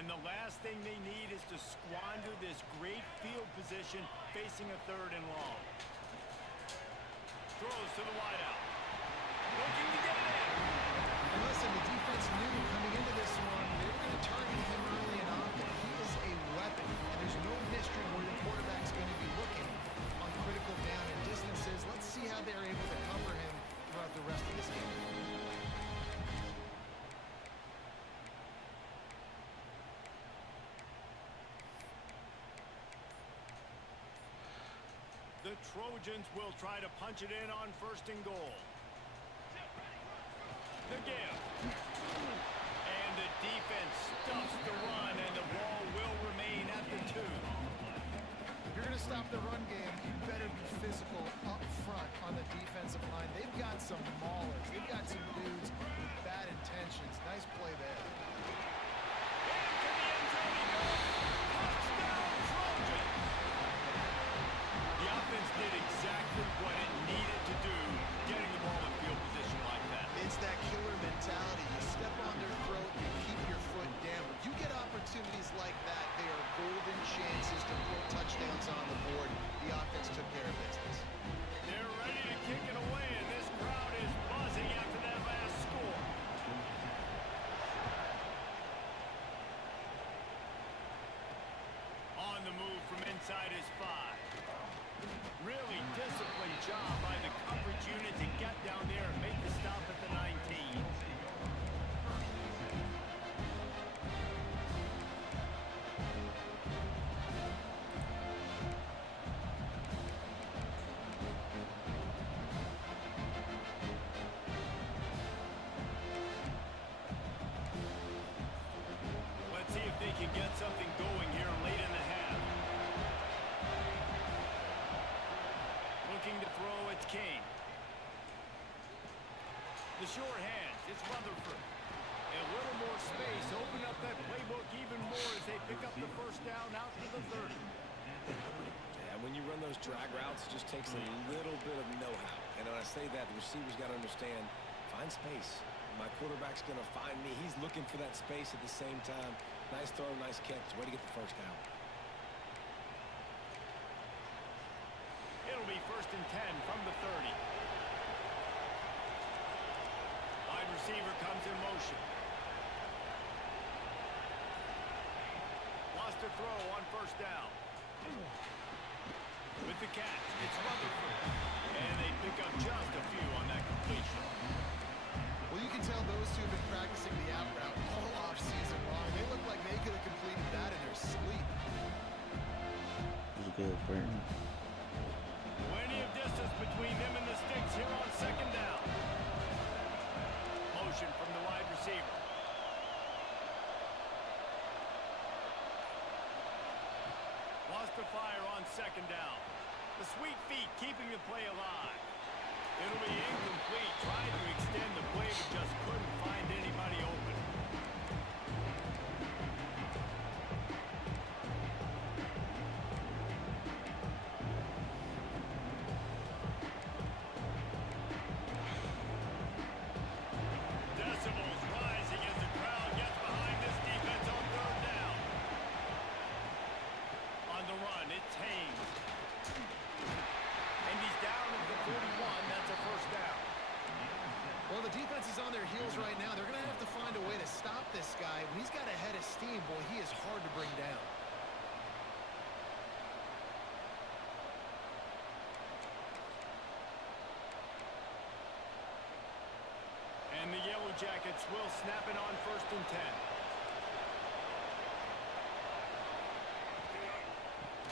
And the last thing they need is to squander this great field position facing a 3rd and long. Throws to the wideout. Looking to get it in. And listen, the defense knew coming into this one, they were going to target him early and often. He is a weapon, and there's no mystery where the quarterback's going to be looking on critical down and distances. Let's see how they're able to cover him throughout the rest of this game. The Trojans will try to punch it in on 1st and goal. The give. And the defense stuffs the run, and the ball will remain at the 2. If you're going to stop the run game, you better be physical up front on the defensive line. They've got some maulers. They've got some dudes with bad intentions. Nice play there. Into the end zone he goes. Really disciplined job by the coverage unit to get down there and make the stop at the 19. Let's see if they can get something going here late in the half. Looking to throw, it's King. The short hands, it's Rutherford. A little more space, open up that playbook even more as they pick up the first down out to the 30. Yeah, when you run those drag routes, it just takes a little bit of know-how. And when I say that, the receiver's got to understand, find space. My quarterback's going to find me. He's looking for that space at the same time. Nice throw, nice catch. Way to get the first down. It'll be 1st and 10 from the 30. Wide receiver comes in motion. Lost a throw on 1st down. With the catch, it's Rutherford. And they pick up just a few on that completion. Well, you can tell those two have been practicing the out route all off-season long. They look like they could have completed that in their sleep. It was good, Burton. Plenty of distance between them and the sticks here on 2nd down. Motion from the wide receiver. Lost the fire on 2nd down. The sweet feet keeping the play alive. It'll be incomplete, trying to extend the play, but just couldn't find anybody open. Decibels rising as the crowd gets behind this defense on 3rd down. On the run, it's Haynes. And he's down at the 41. That's a 1st down. Well, the defense is on their heels right now. They're going to have to find a way to stop this guy. When he's got a head of steam, boy, he is hard to bring down. And the Yellow Jackets will snap it on 1st and 10.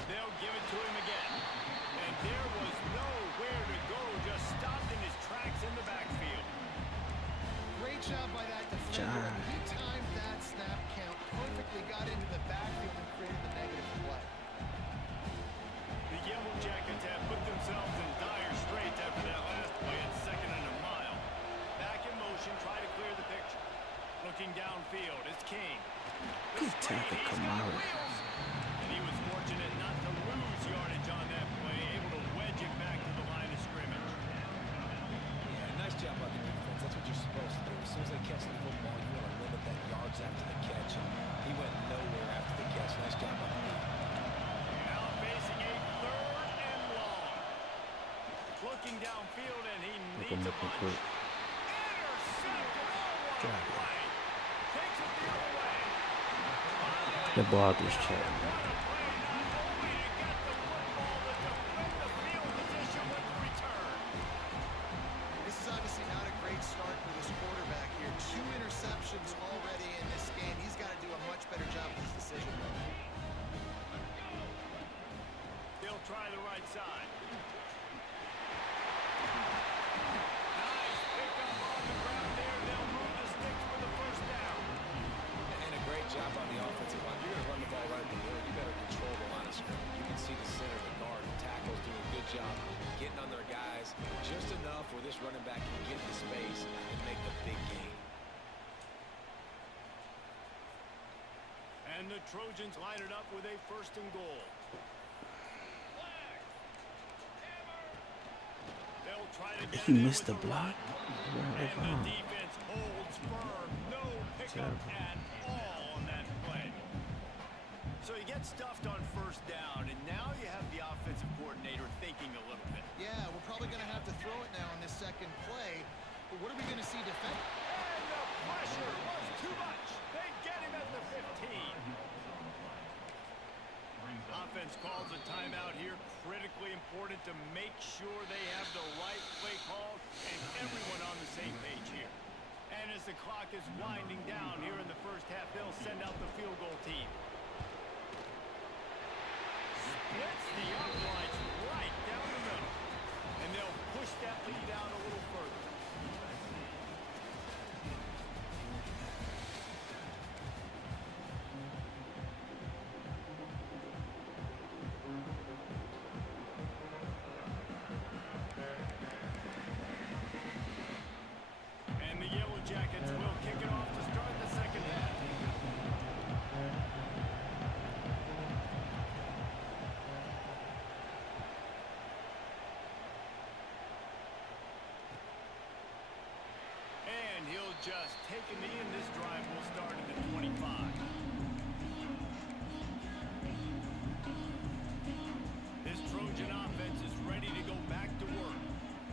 They'll give it to him again. And there was nowhere to go, just stopped in his tracks in the backfield. Great job by that defender. I mean, he timed that snap count perfectly, got into the backfield and created the negative play. The Yellow Jackets have put themselves in dire straits after that last play at 2nd and a mile. Back in motion, try to clear the picture. Looking downfield, it's King. Good tackle, Kamara. And he was fortunate not to lose yardage on that play, able to wedge it back to the line of scrimmage. Yeah, nice job by the defense. That's what you're supposed to do. As soon as they catch the football, you want to limit that yards after the catch. And he went nowhere after the catch. Nice job by the defense. Now facing a 3rd and long. Looking downfield, and he needs a bunch. Intercepted. Oh, what a play. Takes it the other way. The ball just checked. What a play, not only to get the football, but to win the field position with the return. This is obviously not a great start for this quarterback here. 2 interceptions already in this game. He's got to do a much better job with his decision making. They'll try the right side. Nice pickup on the ground there. They'll move the sticks for the 1st down. And a great job on the offensive line. You're going to run the ball right in the middle. You better control the line of scrimmage. You can see the center, the guard, the tackles doing a good job getting on their guys just enough where this running back can get the space and make the big game. And the Trojans line it up with a 1st and goal. They'll try to get He it in missed the with block. And the defense holds firm. No pickup at all on that play. So you get stuffed on 1st down, and now you have the offensive coordinator thinking a little bit. Yeah, we're probably going to have to throw it now in this 2nd play. But what are we going to see defend? And the pressure was too much. They get him at the 15. defense calls a timeout here. Critically important to make sure they have the right play call and everyone on the same page here. And as the clock is winding down here in the first half, they'll send out the field goal team. Splits the uprights right down the middle. And they'll push that lead out a little further. And the Yellow Jackets will kick it off to start the second half. And he'll just take a knee, and this drive will start at the 25. This Trojan offense is ready to go back to work.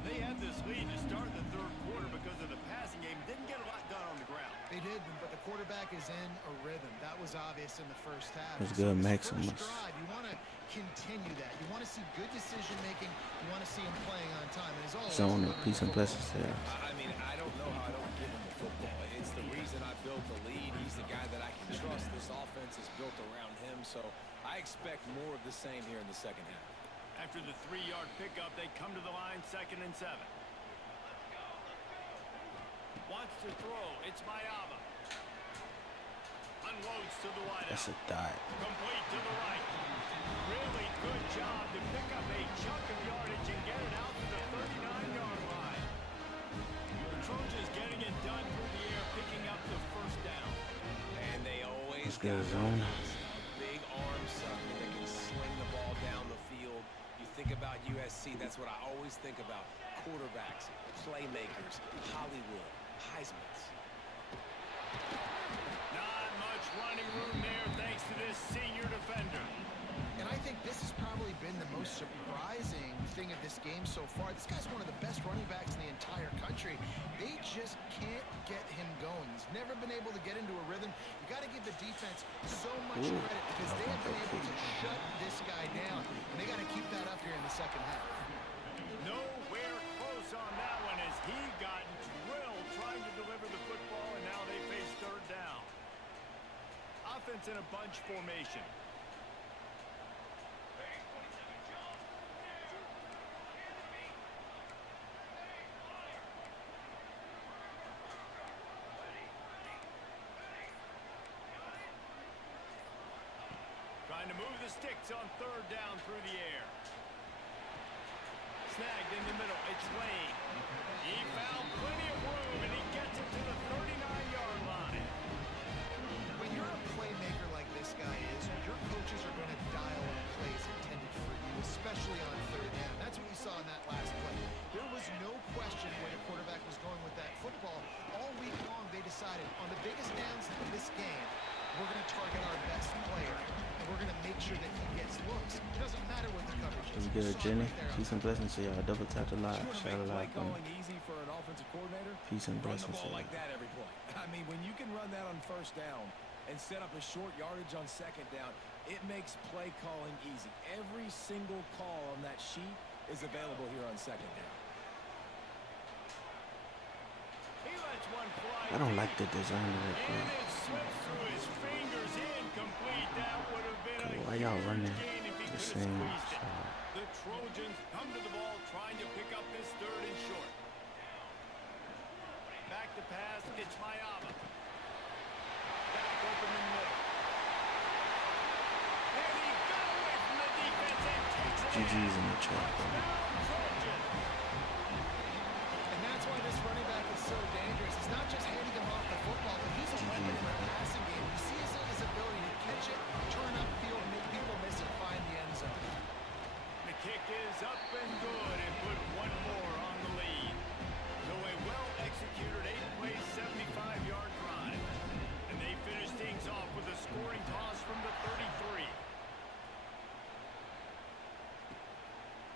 They had this lead to start the third quarter because of the passing game. Didn't get a lot done on the ground. They did, but the quarterback is in a rhythm. That was obvious in the first half. That's good, this Maximus. first drive, you want to continue that. You want to see good decision making. You want to see him playing on time. And as always, Zone and peace and blessings to you. I mean, I don't know how I don't give him the football. It's the reason I built the lead. He's the guy that I can trust. This offense is built around him, so I expect more of the same here in the second half. After the 3-yard pickup, they come to the line, 2nd and 7. Wants to throw. It's Mayava. Unloads to the wideout. That's a dot. Complete to the right. Really good job to pick up a chunk of yardage and get it out to the 39-yard line. The Trojans getting it done through the air, picking up the first down. And they always Let's go got zone. big arm sucker that can sling the ball down the field. You think about USC, that's what I always think about. Quarterbacks, playmakers, Hollywood, Heismans. Not much running room there thanks to this senior defender. And I think this has probably been the most surprising thing of this game so far. This guy's one of the best running backs in the entire country. They just can't get him going. He's never been able to get into a rhythm. You got to give the defense so much credit because they have been able to shut this guy down. And they got to keep that up here in the second half. Nowhere close on that one as he got drilled trying to deliver the football, and now they face third down. Offense in a bunch formation. Trying to move the sticks on third down through the air. Snagged in the middle. It's Lane. He found plenty of room, and he gets it to the 39-yard line. When you're a playmaker like this guy is, your coaches are going to dial up plays intended for you, especially on third down. That's what we saw in that last play. There was no question where the quarterback was going with that football. All week long, they decided on the biggest downs of this game, we're going to target our best player, and we're going to make sure that he gets looks. It doesn't matter what the coverage is. It's good, Jenny. Peace and blessings to y'all. Double tap the live. You Shout want to it make play out. calling easy for an offensive coordinator? Peace and Run the blessings to ball y'all. like that every play. I mean, when you can run that on first down and set up a short yardage on second down, it makes play calling easy. Every single call on that sheet is available here on second down. He lets one fly. I don't like the design of that And play. it slips through his fingers, incomplete. That would have been a Why y'all huge running gain if he the could have same squeezed it. side? The Trojans come to the ball trying to pick up this third and short. Back to pass, it's Mayava. Back open in the middle. And he got away from the defense and takes it GG's in the chat, bro. And that's why this running back is so dangerous. It's not just handing him off the football, but he's a weapon in the passing game. You see his ability to catch it, turn upfield, make people miss it, find the end zone. The kick is up and good and put one more on the lead. So a well-executed 8-play, 75-yard drive. And they finish things off with a scoring toss from the 33.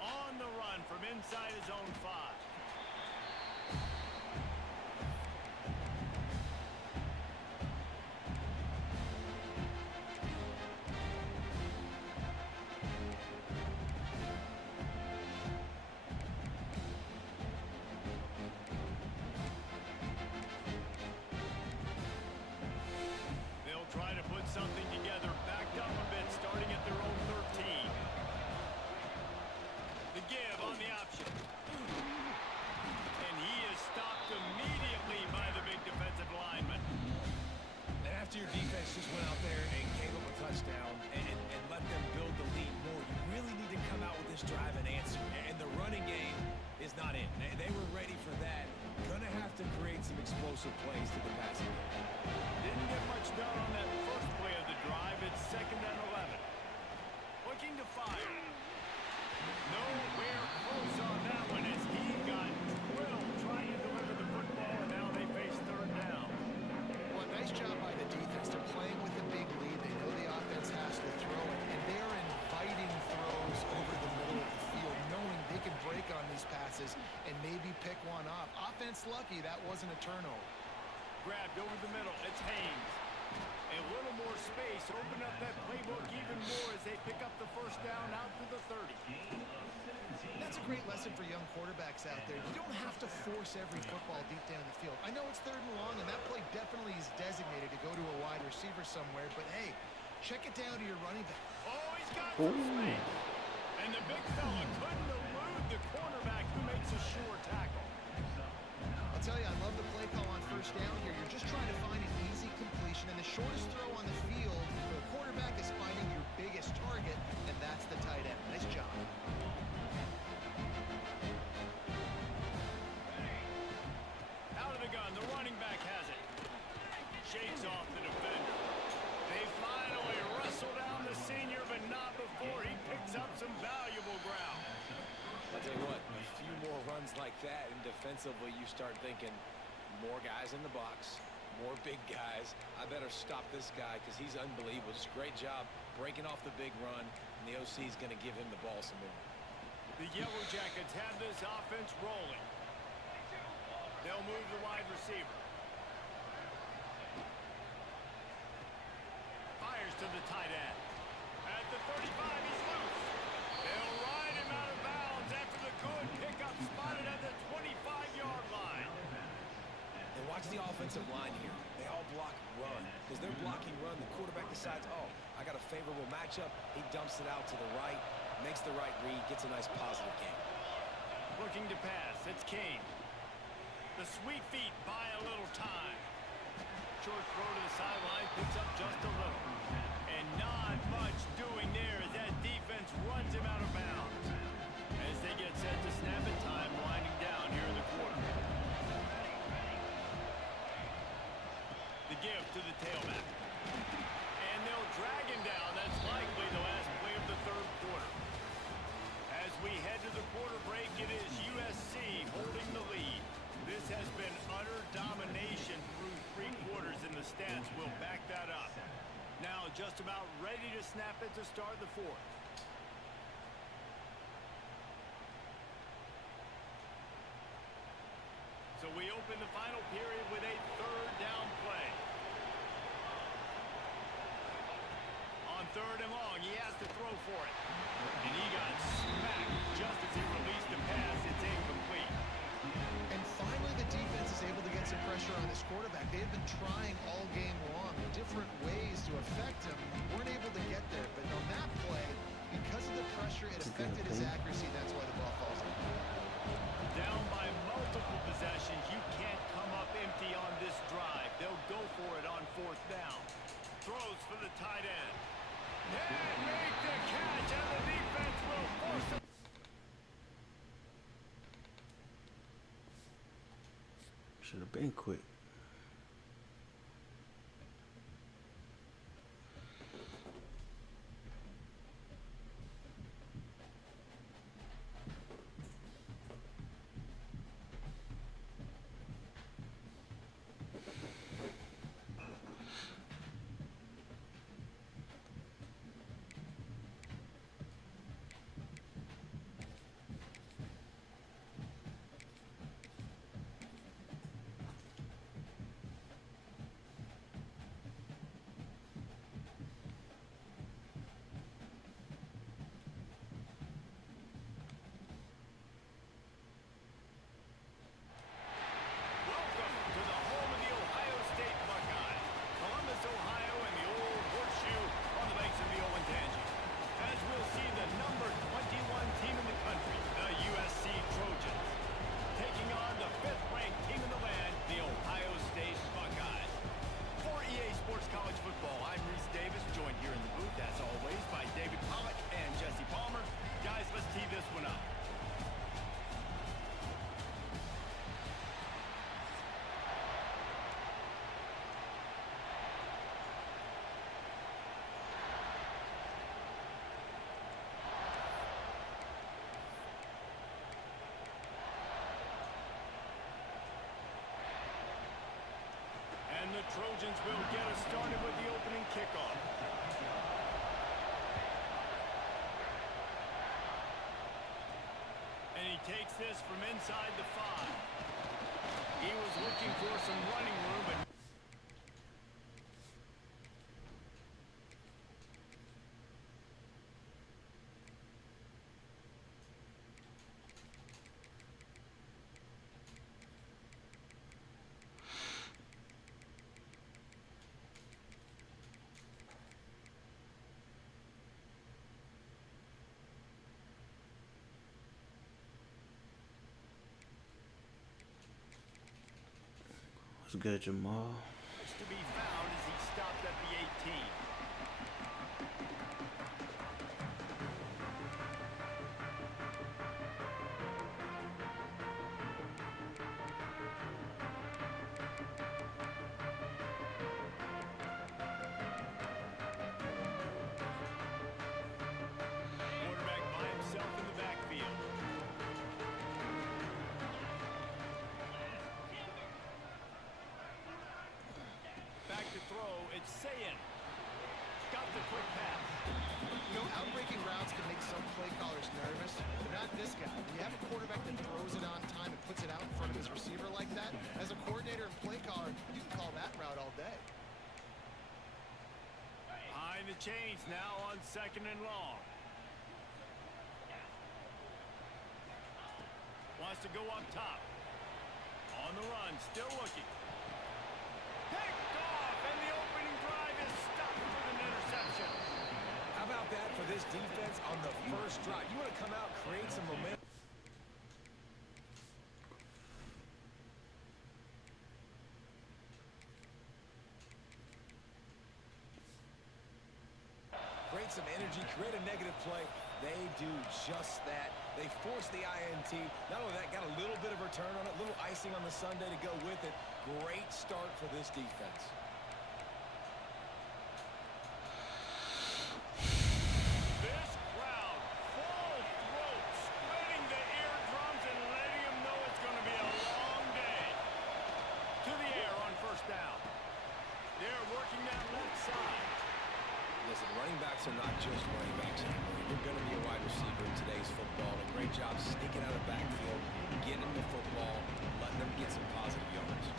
On the run from inside his own 5. defenses and maybe pick one up. Offense lucky that wasn't a turnover. Grabbed over the middle. It's Haynes. A little more space. Open up that playbook even more as they pick up the first down out to the 30. That's a great lesson for young quarterbacks out there. You don't have to force every football deep down the field. I know it's 3rd and long, and that play definitely is designated to go to a wide receiver somewhere, but hey, check it down to your running back. Oh, he's got some space. And the big fella couldn't elude the cornerback who makes a sure tackle. I'll tell you, I love the play call on first down here. You're just trying to find an easy completion, and the shortest throw on the field for the quarterback is finding your biggest target, and that's the tight end. Nice job. Out of the gun, the running back has it. Shakes off the defender. They finally wrestle down the senior, but not before he picks up some valuable ground. I'll tell you what, a few more runs like that, and defensively you start thinking, more guys in the box, more big guys. I better stop this guy because he's unbelievable. Just a great job breaking off the big run, and the OC is going to give him the ball some more. The Yellow Jackets have this offense rolling. They'll move the wide receiver. Fires to the tight end. At the 35, he's loose. They'll ride him out of bounds after the good pickup spotted at the 25-yard line. And watch the offensive line here. They all block run. Because they're blocking run, the quarterback decides, oh, I got a favorable matchup. He dumps it out to the right, makes the right read, gets a nice positive gain. Looking to pass. It's Kane. The sweet feet buy a little time. Short throw to the sideline, picks up just a little. And not much doing there as that defense runs him out of bounds. As they get set to snap it, time winding down here in the quarter. The give to the tailback. And they'll drag him down. That's likely the last play of the 3rd quarter. As we head to the quarter break, it is USC holding the lead. This has been utter domination through 3 quarters, and the stats will back that up. Now just about ready to snap it to start the 4th. So we open the final period with a 3rd down play. On 3rd and long, he has to throw for it. And he got smacked just as he released the pass. It's incomplete. And finally, the defense is able to get some pressure on this quarterback. They have been trying all game long different ways to affect him. Weren't able to get there. But on that play, because of the pressure, it affected his accuracy. That's why the ball falls in. Down by multiple possessions, you can't come up empty on this drive. They'll go for it on 4th down. Throws for the tight end. And make the catch, and the defense will force it. Should have been quick. Welcome to the home of the Ohio State Buckeyes. Columbus, Ohio, and the old horseshoe on the banks of the Olentangy. As we'll see the number 21 team in the country, the USC Trojans, taking on the 5th-ranked team in the land, the Ohio State Buckeyes. For EA Sports College Football, I'm Reese Davis, joined here in the booth, as always, by David Pollack and Jesse Palmer. Guys, let's tee this one up. And the Trojans will get us started with the opening kickoff. And he takes this from inside the 5. He was looking for some running room, but What's good, Jamal? to be found as he stopped at the 18. Quarterback by himself in the backfield. Back to throw, it's Sayin. Got the quick pass. You know, outbreaking routes can make some play callers nervous, but not this guy. When you have a quarterback that throws it on time and puts it out in front of his receiver like that, as a coordinator and play caller, you can call that route all day. Behind the chains now on 2nd and long. Wants to go up top. On the run, still looking. Picked off, and the opening drive is stopped with an interception. How about that for this defense on the first drive? You want to come out, create some momentum. Create some energy, create a negative play. They do just that. They force the INT. Not only that, got a little bit of return on it, little icing on the sundae to go with it. Great start for this defense. This crowd, full throat, splitting the eardrums and letting them know it's going to be a long day. To the air on 1st down. They're working that left side. Listen, running backs are not just running backs anymore. You're going to be a wide receiver in today's football. A great job sneaking out of the backfield, getting them the football, letting them get some positive yards.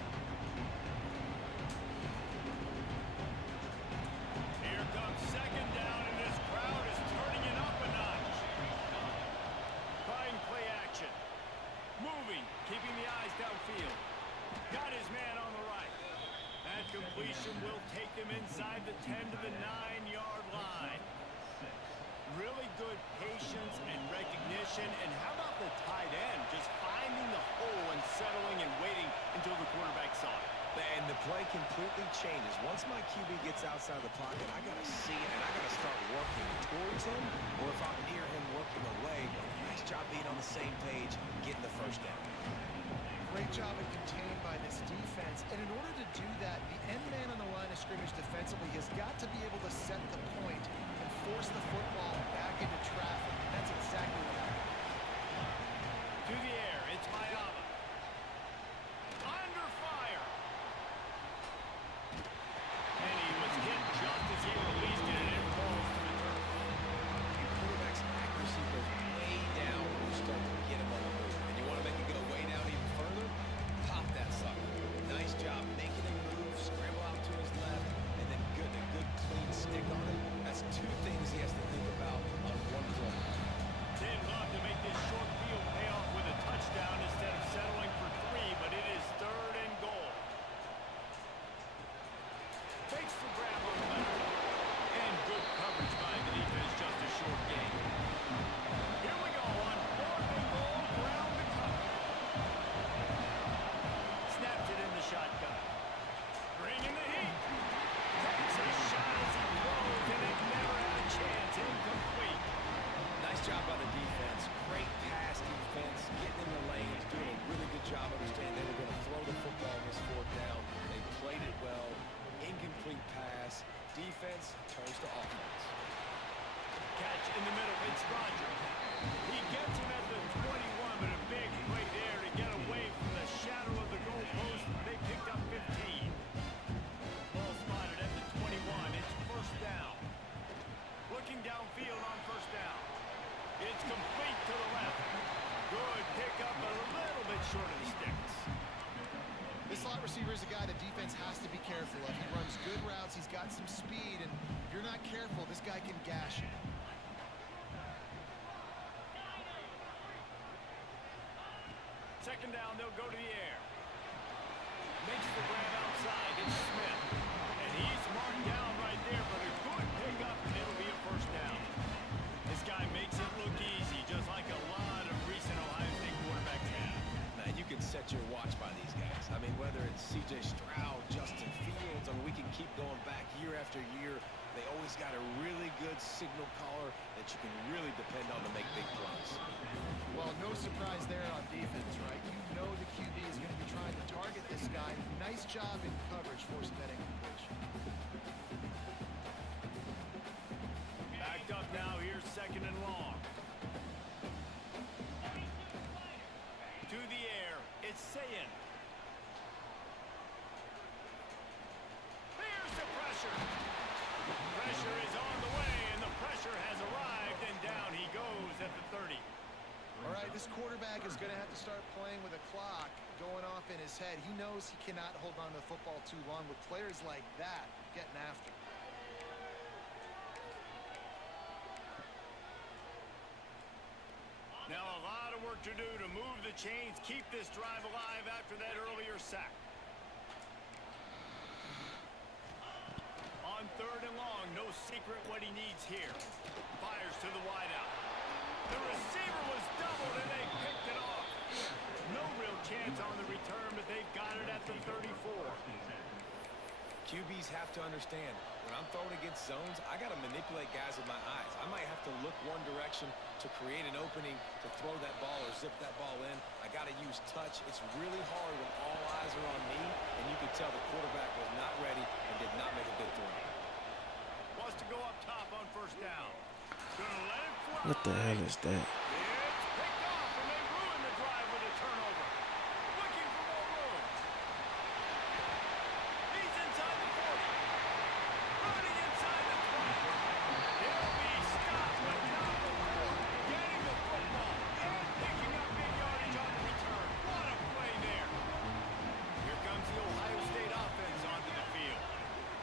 Here comes 2nd down, and this crowd is turning it up a notch. Trying play action. Moving, keeping the eyes downfield. Got his man on the right. That completion will take them inside the 10 to the 9-yard line. Really good patience and recognition. And how about the tight end just finding the hole and settling and waiting until the quarterback saw it? And the play completely changes. Once my QB gets outside the pocket, I got to see it, and I got to start working towards him, or if I'm near him, working away. Nice job being on the same page, getting the 1st down. Great job at contained by this defense. And in order to do that, the end man on the line of scrimmage defensively has got to be able to set the point and force the football back into traffic. And that's exactly what happened. To the air, it's Mayama. Under fire. And he was hit just as he released it, and it falls to the turf. Quarterback's accuracy goes way down when you start to get him on the move. And you want to make it go way down even further? Pop that sucker. Nice job making him move, scramble out to his left, and then a good clean stick on it. That's 2 things he has to think about on one play. They'd love to make this short field pay off with a touchdown instead of settling for 3, but it is 3rd and goal. Takes the grab on the left. And good coverage by the defense, just a short gain. Here we go on 4th and goal, ground to cover. Snaps it in the shotgun. Bringing the heat. Takes a shot as he throws, and it never had a chance. Incomplete. Nice job by the defense. Great pass defense, getting in the lanes, doing a really good job understanding they were going to throw the football on this 4th down. They played it well. Incomplete pass. Defense turns to offense. Catch in the middle. It's Roger. He gets him at the 21, but a big play there to get away from the shadow of the goalpost. They picked up 15. Ball spotted at the 21. It's 1st down. Looking downfield on 1st down. It's complete to the left. Good pickup, but a little bit short of the sticks. This slot receiver is a guy the defense has to be careful of. He runs good routes. He's got some speed, and if you're not careful, this guy can gash you. Second down, they'll go to the air. Makes the grab outside. It's Smith. And he's marked down right there, but a good pickup, and it'll be a first down. This guy makes it look easy, just like a lot of recent Ohio State quarterbacks have. Man, you can set your watch by these guys. I mean, whether it's C.J. Stroud, Justin Fields, I mean, we can keep going back year after year. They always got a really good signal caller that you can really depend on to make big plays. Well, no surprise there on defense, right? You know the QB is going to be trying to target this guy. Nice job in coverage forcing that incompletion. Backed up now. Here's second and long. To the air. It's Sayin. Here's the pressure. Pressure is on the way, and the pressure has arrived, and down he goes at the 30. All right, this quarterback is going to have to start playing with a clock going off in his head. He knows he cannot hold on to the football too long with players like that getting after him. Now a lot of work to do to move the chains, keep this drive alive after that earlier sack. On third and long, no secret what he needs here. Fires to the wideout. The receiver was doubled and they picked it off. No real chance on the return, but they've got it at the 34. QBs have to understand, when I'm throwing against zones, I got to manipulate guys with my eyes. I might have to look one direction to create an opening to throw that ball or zip that ball in. I got to use touch. It's really hard when all eyes are on me, and you can tell the quarterback was not ready and did not make a good throw. Wants to go up top on first down. Gonna let it fly. What the hell is that? It's picked off, and they ruin the drive with a turnover. Looking for more room. He's inside the 40. Running inside the 20. He'll be stopped, but not before getting the football and picking up big yardage on the return. What a play there. Here comes the Ohio State offense onto the field.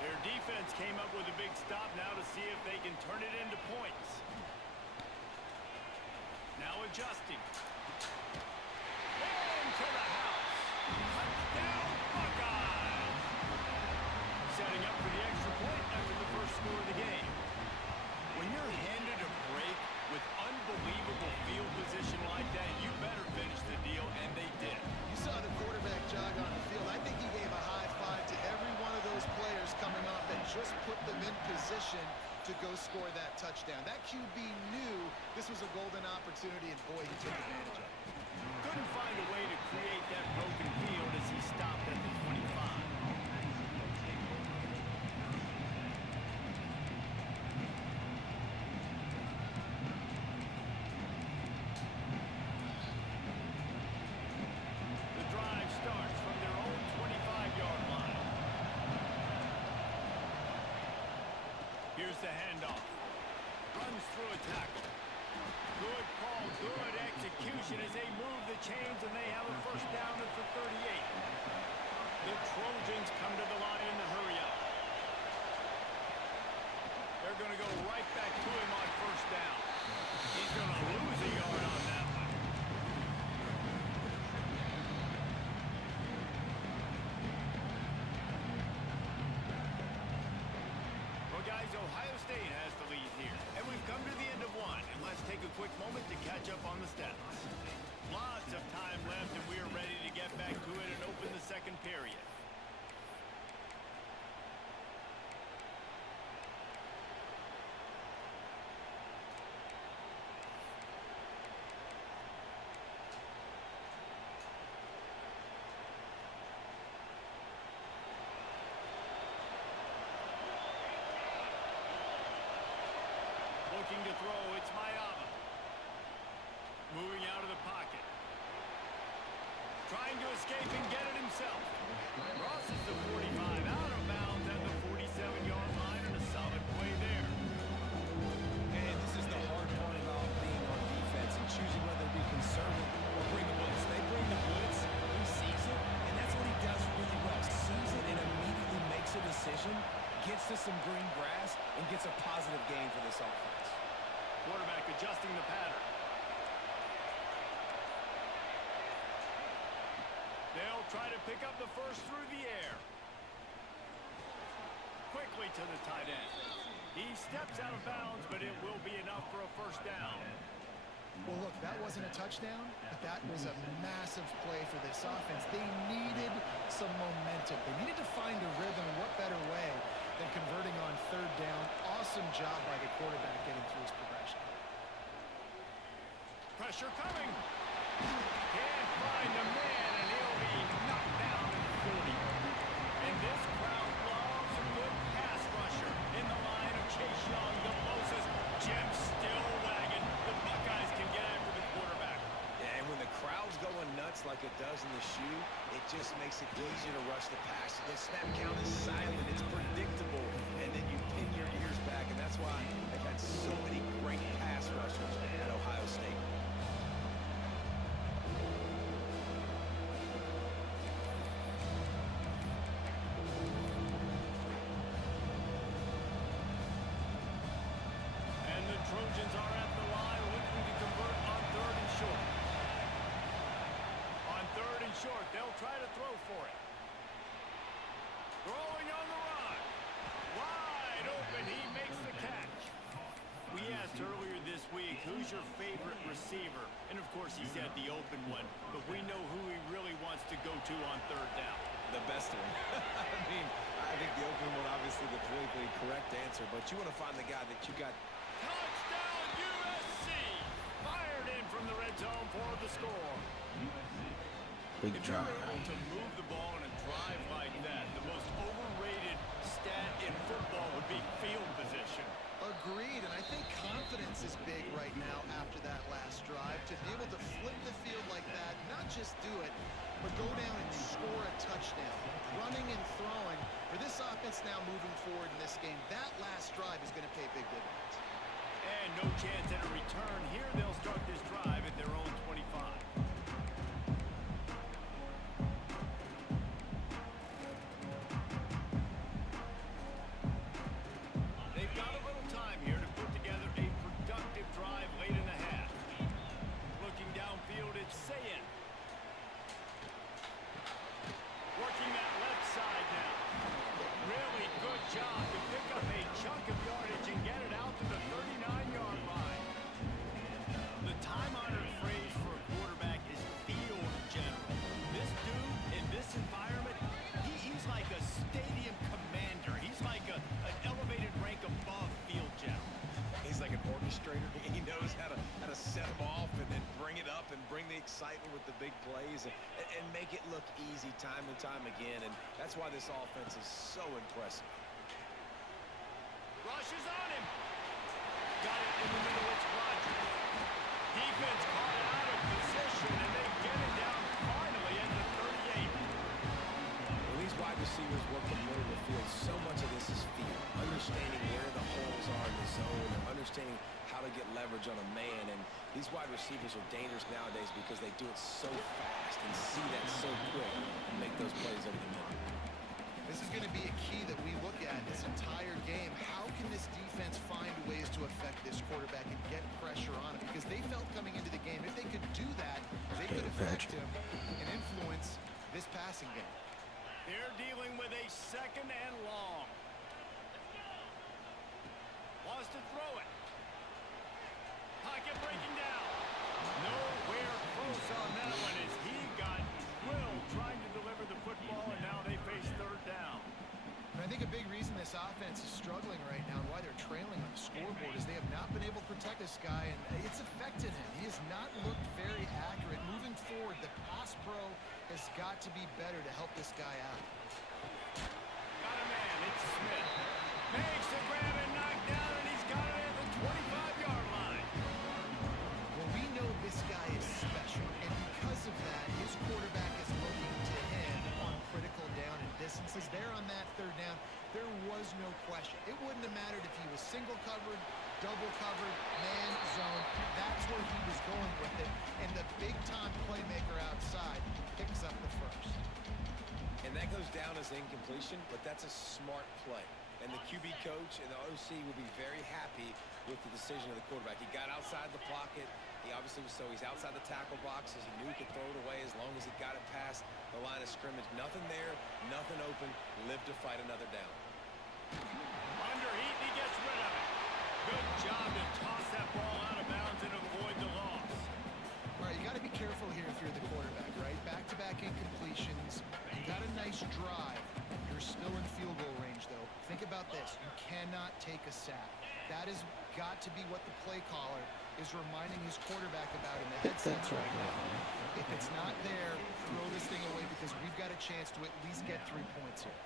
Their defense came up with a big stop now to see if they can turn it into points. Now adjusting. Into the house. Touchdown, Buckeyes. Setting up for the extra point after the first score of the game. When you're handed a break with unbelievable field position like that, you better finish the deal, and they did. You saw the quarterback jog on the field. I think he gave a high five to every one of those players coming off that just put them in position to go score that touchdown. That QB knew this was a golden opportunity, and boy, he took advantage of it. Couldn't find a way to create that broken field as he stopped at the 25. The drive starts from their own 25-yard line. Here's the handoff. Runs through a tackle. Good call, good execution as they move the chains, and they have a first down at the 38. The Trojans come to the line to hurry up. They're going to go right back to him on first down. He's going to lose a yard on that one. Well, guys, Ohio State has the lead here, and we've come to the end of one, and let's take a quick moment to catch up on the stats. Lots of time left, and we are ready to get back to it and open the second period. Looking to throw, it's Mayava. Moving out of the pocket. Trying to escape and get it himself. Crosses the 45, out of bounds at the 47-yard line, and a solid play there. And this is the hard part about being on defense and choosing whether to be conservative conversion, gets to some green grass, and gets a positive gain for this offense. Quarterback adjusting the pattern. They'll try to pick up the first through the air. Quickly to the tight end. He steps out of bounds, but it will be enough for a first down. Well, look, that wasn't a touchdown, but that was a massive play for this offense. They needed some momentum. They needed to find a rhythm, and what better way than converting on third down. Awesome job by the quarterback getting through his progression. Pressure coming. Can't find a man, and he'll be knocked down at 40. And this crowd loves a good pass rusher in the line of Chase Young, the closest. Jim still wagging. The Buckeyes can get after the quarterback. Yeah, and when the crowd's going nuts like it does in the shoe, it just makes it easier to rush the pass. The snap count is silent. It's predictable. And then you pin your ears back, and that's why they've had so many great pass rushers at Ohio State. Trojans are at the line looking to convert on third and short. On third and short, they'll try to throw for it. Throwing on the run. Wide open, he makes the catch. We asked earlier this week, who's your favorite receiver? And of course, he said the open one, but we know who he really wants to go to on third down. The best one. I think the open one, obviously the politically correct answer, but you want to find the guy that you got. Touchdown USC! Fired in from the red zone for the score. Big If you're drive. able to move the ball in a drive like that, the most overrated stat in football would be field position. Agreed, and I think confidence is big right now after that last drive. To be able to flip the field like that, not just do it, but go down and score a touchdown. Running and throwing. For this offense now moving forward in this game, that last drive is going to pay big dividends. And no chance at a return. Here they'll start this drive at their own 25. They've got a little time here to put together a productive drive late in the half. Looking downfield, it's Sayin. Working that left side now. Really good job to pick up a chunk of yardage and get it out to the 39-yard line. The time-honored phrase for a quarterback is field general. This dude, in this environment, he's like a stadium commander. He's like an elevated rank above field general. He's like an orchestrator. He knows how to set them off and then bring it up and bring the excitement with the big plays and make it look easy time and time again. And that's why this offense is so impressive. Rushes on him. Got it in the middle. It's Rodgers. Defense caught out of position, and they get it down finally at the 38. When these wide receivers work the middle of the field, so much of this is feel. Understanding where the holes are in the zone and understanding how to get leverage on a man. And these wide receivers are dangerous nowadays because they do it so fast and see that so quick and make those plays over the middle. This is going to be a key that we look at this entire game. How can this defense find ways to affect this quarterback and get pressure on him? Because they felt coming into the game, if they could do that, they could affect him and influence this passing game. They're dealing with a second and long. Wants to throw it. Pocket breaking down. Nowhere close on that one as he got drilled trying to deliver the football, and now they face third down. And I think a big reason this offense is struggling right now and why they're trailing on the scoreboard is they have not been able to protect this guy, and it's affected him. He has not looked very accurate. Moving forward, the pass pro has got to be better to help this guy out. Got a man. It's Smith. Makes the grab and knocked down, and he's got it at the 25-yard line. Well, we know this guy is special, and because of that, his quarterback is looking to him on critical down and distances. There on that third down, there was no question. It wouldn't have mattered if he was single covered, double covered, man zone. That's where he was going with it, and the big-time playmaker outside picks up the first. And that goes down as incompletion, but that's a smart play. And the QB coach and the OC will be very happy with the decision of the quarterback. He got outside the pocket. He obviously was he's outside the tackle boxes. He knew he could throw it away as long as he got it past the line of scrimmage. Nothing there, nothing open. Live to fight another down. Under heat, he gets rid of it. Good job to toss that ball out of bounds and avoid the loss. All right, you got to be careful here if you're the quarterback, right? Back-to-back incompletions. You got a nice drive. You're still in field goal range, though. Think about this. You cannot take a sack. That has got to be what the play caller is reminding his quarterback about in the headsets right now. If it's not there, throw this thing away because we've got a chance to at least get 3 points here.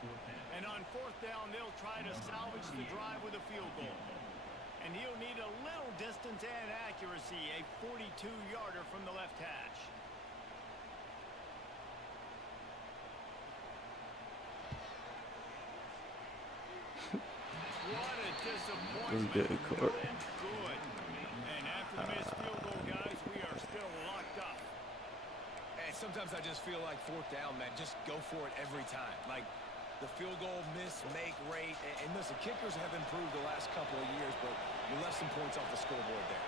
And on fourth down, they'll try to salvage the drive with a field goal. And he'll need a little distance and accuracy, a 42-yarder from the left hash. What a disappointment. Good, Court. Good. And after the missed field goal, guys, we are still locked up. And sometimes I just feel like fourth down, man, just go for it every time. Like the field goal miss, make rate. And listen, kickers have improved the last couple of years, but we left some points off the scoreboard there.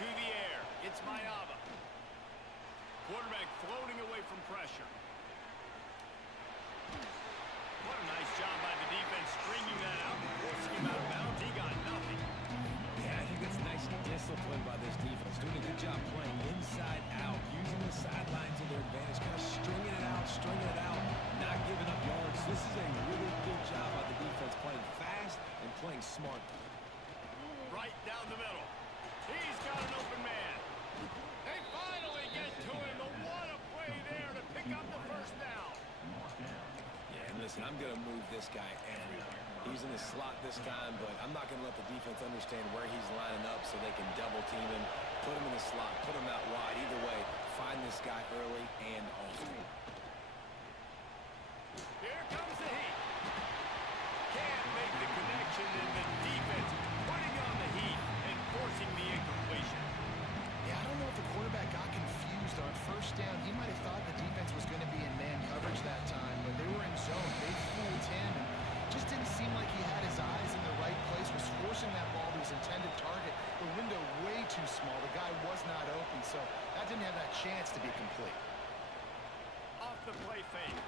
To the air. It's Mayava. Quarterback floating away from pressure. What a nice job by the defense stringing that out, forcing him out of bounds. He got nothing. Yeah, I think that's nice discipline by this defense. Doing a good job playing inside out, using the sidelines to their advantage, kind of stringing it out, not giving up yards. This is a really good job by the defense, playing fast and playing smart. Right down the middle. He's got an open man. They finally get to him. But what a play there to pick up the first down. Yeah, and listen, I'm going to move this guy everywhere. He's in the slot this time, but I'm not going to let the defense understand where he's lining up so they can double team him, put him in the slot, put him out wide. Either way, find this guy early and often. Here comes the heat. Can't make the connection, and the defense putting on the heat and forcing the incompletion. Yeah, I don't know if the quarterback got confused on first down. He might have thought the defense was going to be in man coverage that time, but they were in zone. They fooled him, and just didn't seem like he had his eyes in the right place, was forcing that ball to his intended target. The window way too small. The guy was not open, so that didn't have that chance to be complete. Off the play fake.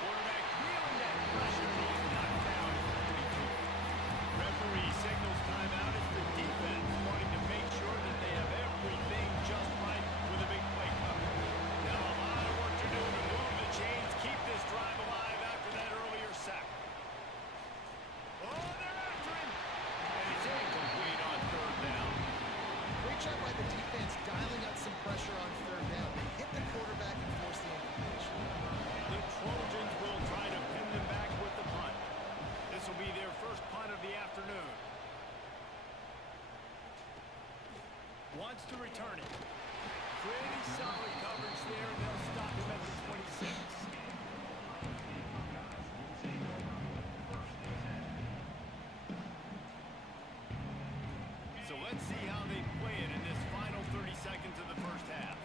Quarterback feeling that pressure, and he's knocked down at 42. Referee signals timeout as the defense wanting to make sure that they have everything just right with a big play coming. Now a lot of work to do to move the chains, keep this drive alive after that earlier sack. Oh, they're after him. And he's incomplete on third down. Great job by the defense dialing up some pressure on third down. They hit the quarterback and forced the incompletion. The Trojans will try to pin them back with the punt. This will be their first punt of the afternoon. Wants to return it. Pretty solid coverage there, and they'll stop him at the 26. So let's see how they play it in this final 30 seconds of the first half.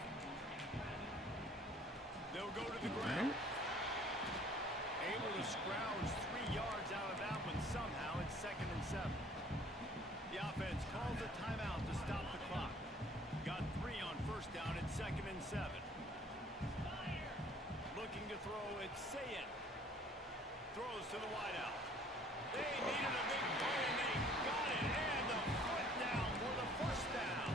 They'll go to the ground. Able to scrounge 3 yards out of that one somehow. It's 2nd and 7. The offense calls a timeout to stop the clock. Got 3 on first down. It's 2nd and 7. Looking to throw. It's Sayin. Throws to the wideout. They needed a big play, and they got it. And the foot down for the first down.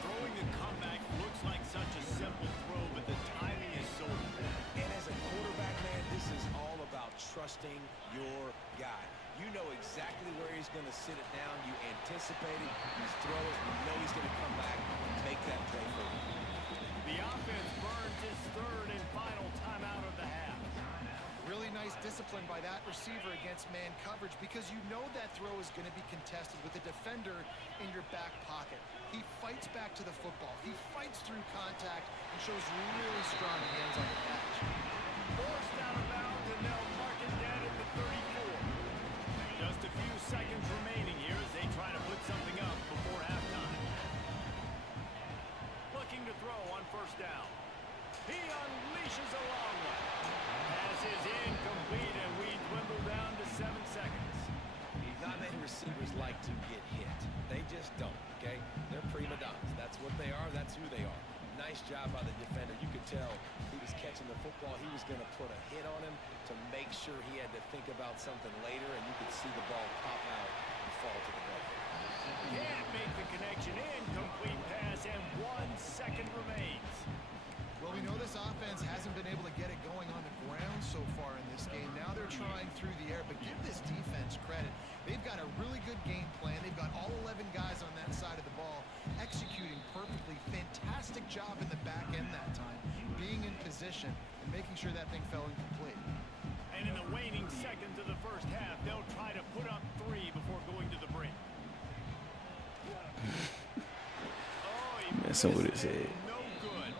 Throwing the comeback looks like such a simple throw, but the timing is so bad. And as a quarterback, man, this is all about trusting your guy. You know exactly where he's going to sit it down. You anticipate it. He's throw it. You know he's going to come back and make that play for you. The offense burns his third and final timeout of the half. Really nice discipline by that receiver against man coverage because you know that throw is going to be contested with a defender in your back pocket. He fights back to the football. He fights through contact and shows really strong hands on the catch. Forced out of bounds, and they'll mark it dead at the 34. Just a few seconds remaining here as they try to put something up before halftime. Looking to throw on first down. He unleashes receivers like to get hit. They just don't, okay? They're prima donnas. That's what they are. That's who they are. Nice job by the defender. You could tell he was catching the football. He was going to put a hit on him to make sure he had to think about something later, and you could see the ball pop out and fall to the ground. Can't make the connection. Incomplete pass, and 1 second remains. Well, we know this offense hasn't been able to get it going on the ground so far in this game. Now they're trying through the air, but give this defense credit. They've got a really good game plan. They've got all 11 guys on that side of the ball executing perfectly. Fantastic job in the back end that time, being in position and making sure that thing fell incomplete. And in the waning seconds of the first half, they'll try to put up 3 before going to the break. Messing with his head. No good.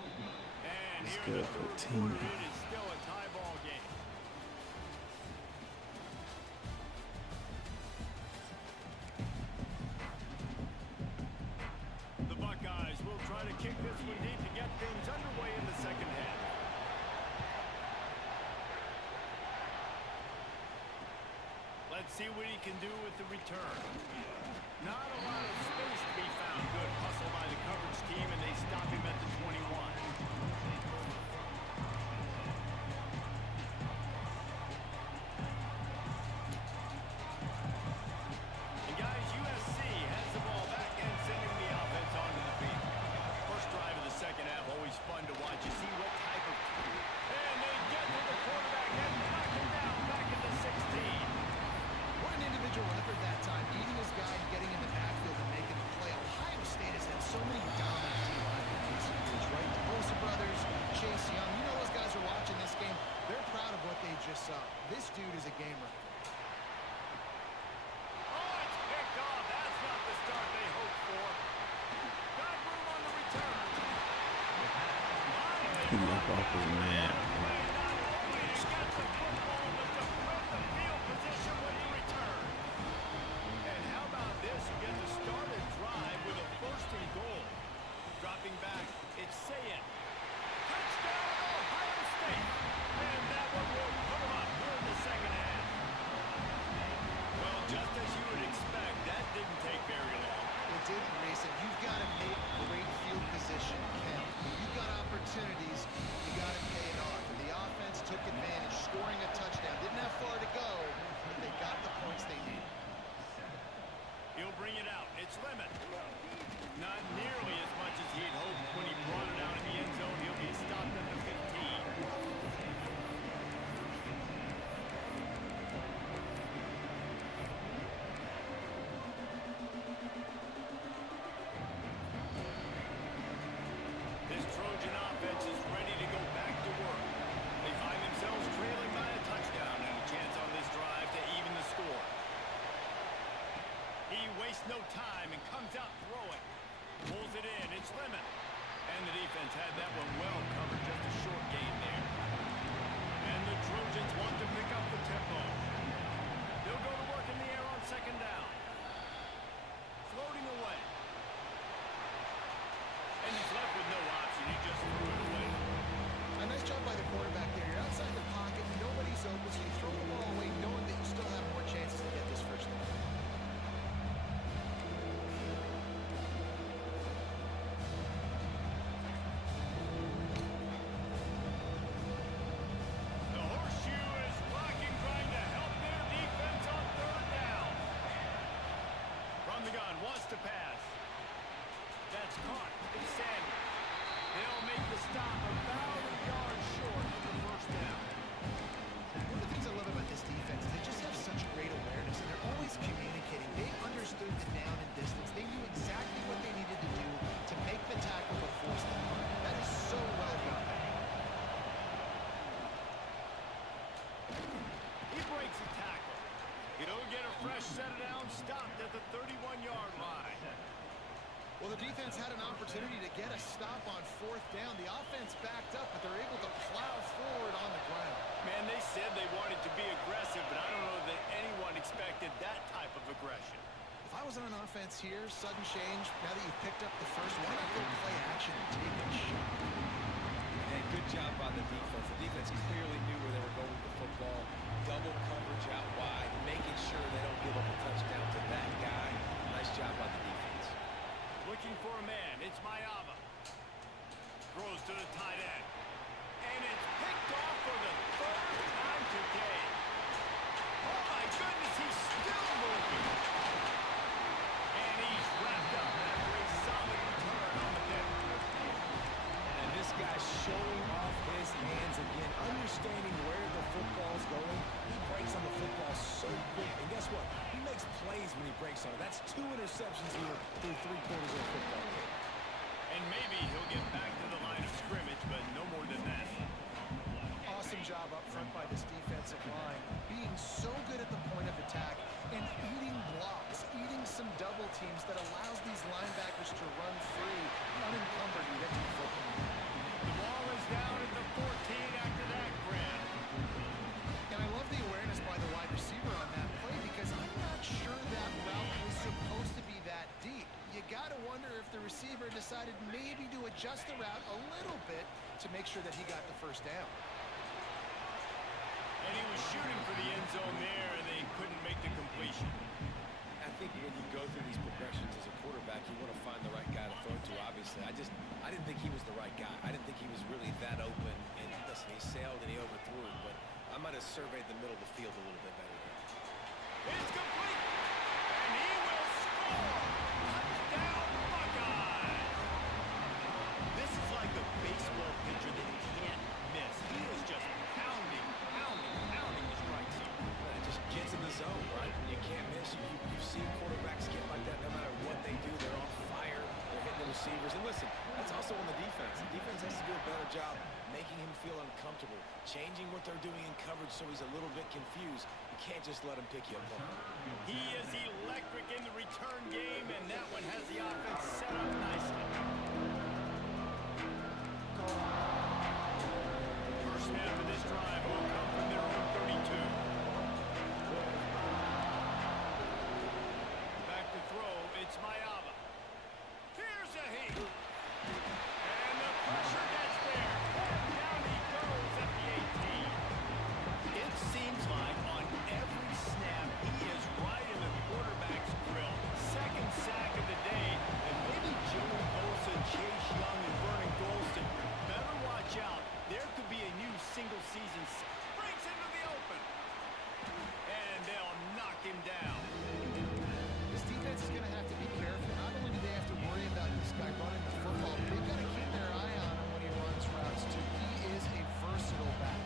And It's here in good the for third team. quarter, it is still a tie ball game. The Buckeyes will try to kick this one deep to get things underway in the second half. Let's see what he can do with the return. Not a lot of space to be found. Good hustle by the coverage team, and they stop him at the 21. And guys, USC has the ball back and sending the offense onto the field. First drive of the second half, always fun to watch. You see what type of... And they get to the quarterback and knock him down back at the 16. What an individual effort that time, beating his guy and getting in the backfield and making the play. Ohio State has had so many dominant D-line in recent years, right? The Bosa brothers, Chase Young, you know those guys are watching this game. They're proud of what they just saw. This dude is a game wrecker. Oh, it's picked off. That's not the start they hoped for. Got room on the return. He left off his man. And how about this? You get to start a drive with a first and goal. Dropping back, it's Sayet. Touchdown, Ohio State. And that one will put them up here in the second half. Well, just as you would expect, that didn't take very long. It didn't, Reese, and you've got to make great field position count. When you've got opportunities, you got to pay it off. And the offense took advantage, scoring a touchdown. Didn't have far to go, but they got the points they needed. He'll bring it out. It's Lemon. Not nearly as much as he'd hoped when he brought it out in the end zone. He'll be stopped at the 15. This Trojan offense is ready to go back to work. They find themselves trailing by a touchdown and a chance on this drive to even the score. He wastes no time and comes out throwing. Pulls it in. It's Lemon. And the defense had that one well covered. Just a short gain there. And the Trojans want to pick up the tempo. They'll go to work in the air on second down. Floating away. And he's left with no option. He just threw it away. A nice job by the quarterback there. You're outside the pocket. Nobody's open, so you throw the ball away knowing that you still have more chances to get this first down. The horseshoe is rocking, trying to help their defense on third down. From the gun, wants to pass. That's caught. It's Sandy. They'll make the stop about a yard short of the first down. One of the things I love about this defense is they just have such great awareness, and they're always communicating. They understood the down and distance. They knew exactly what they needed to do to make the tackle or force the punt. That is so well done. He breaks a tackle. He'll get a fresh set down, stopped at the 31-yard line. Well, the defense had an opportunity to get a stop on fourth down. The offense backed up, but they're able to plow forward on the ground. Man, they said they wanted to be aggressive, but I don't know that anyone expected that type of aggression. If I was on an offense here, sudden change, now that you've picked up the first, why not go play action and take a shot? And good job by the defense. The defense clearly knew where they were going with the football. Double coverage out wide, making sure they don't give up a touchdown to that he breaks on it. That's 2 interceptions here through 3 quarters of the football game. And maybe he'll get back to the line of scrimmage, but no more than that. Awesome job up front by this defensive line, being so good at the point of attack and eating blocks, eating some double teams that allows these linebackers to run free, unencumbered, and get to the football. The ball is down at the 14 after that grab. And I love the awareness by the wide receiver on that play because I'm not sure that route was supposed to be that deep. You got to wonder if the receiver decided maybe to adjust the route a little bit to make sure that he got the first down. And he was shooting for the end zone there, and they couldn't make the completion. I think when you go through these progressions as a quarterback, you want to find the right guy to throw to, obviously. I didn't think he was the right guy. I didn't think he was really that open. And listen, he sailed and he overthrew it, but I might have surveyed the middle of the field a little bit better there. It's complete, and he will score! Touchdown, Buckeyes! This is like a baseball pitcher that you can't miss. He is just pounding the strike zone. It just gets in the zone, right? You can't miss. You've seen quarterbacks get like that no matter what they do. They're on fire. They're hitting the receivers. And listen, that's also on the defense. The defense has to do a better job making him feel uncomfortable, changing what they're doing in coverage so he's a little bit confused. You can't just let him pick you apart. He is electric in the return game, and that one has the offense set up nicely. First snap of this drive will come from their own 32. Back to throw, it's Mayava. Here's a heat. And the pressure gets there. Down he goes at the 18. It seems like on every snap, he is right in the quarterback's grill. Second sack of the day, and maybe Joey Bosa, Chase Young, and Vernon Golston better watch out. There could be a new single-season breaks into the open. And they'll knock him down. This defense is going to have to be careful. Not only do they have to worry about this guy running the football, but they've got to keep their eye on him when he runs routes, too. He is a versatile back.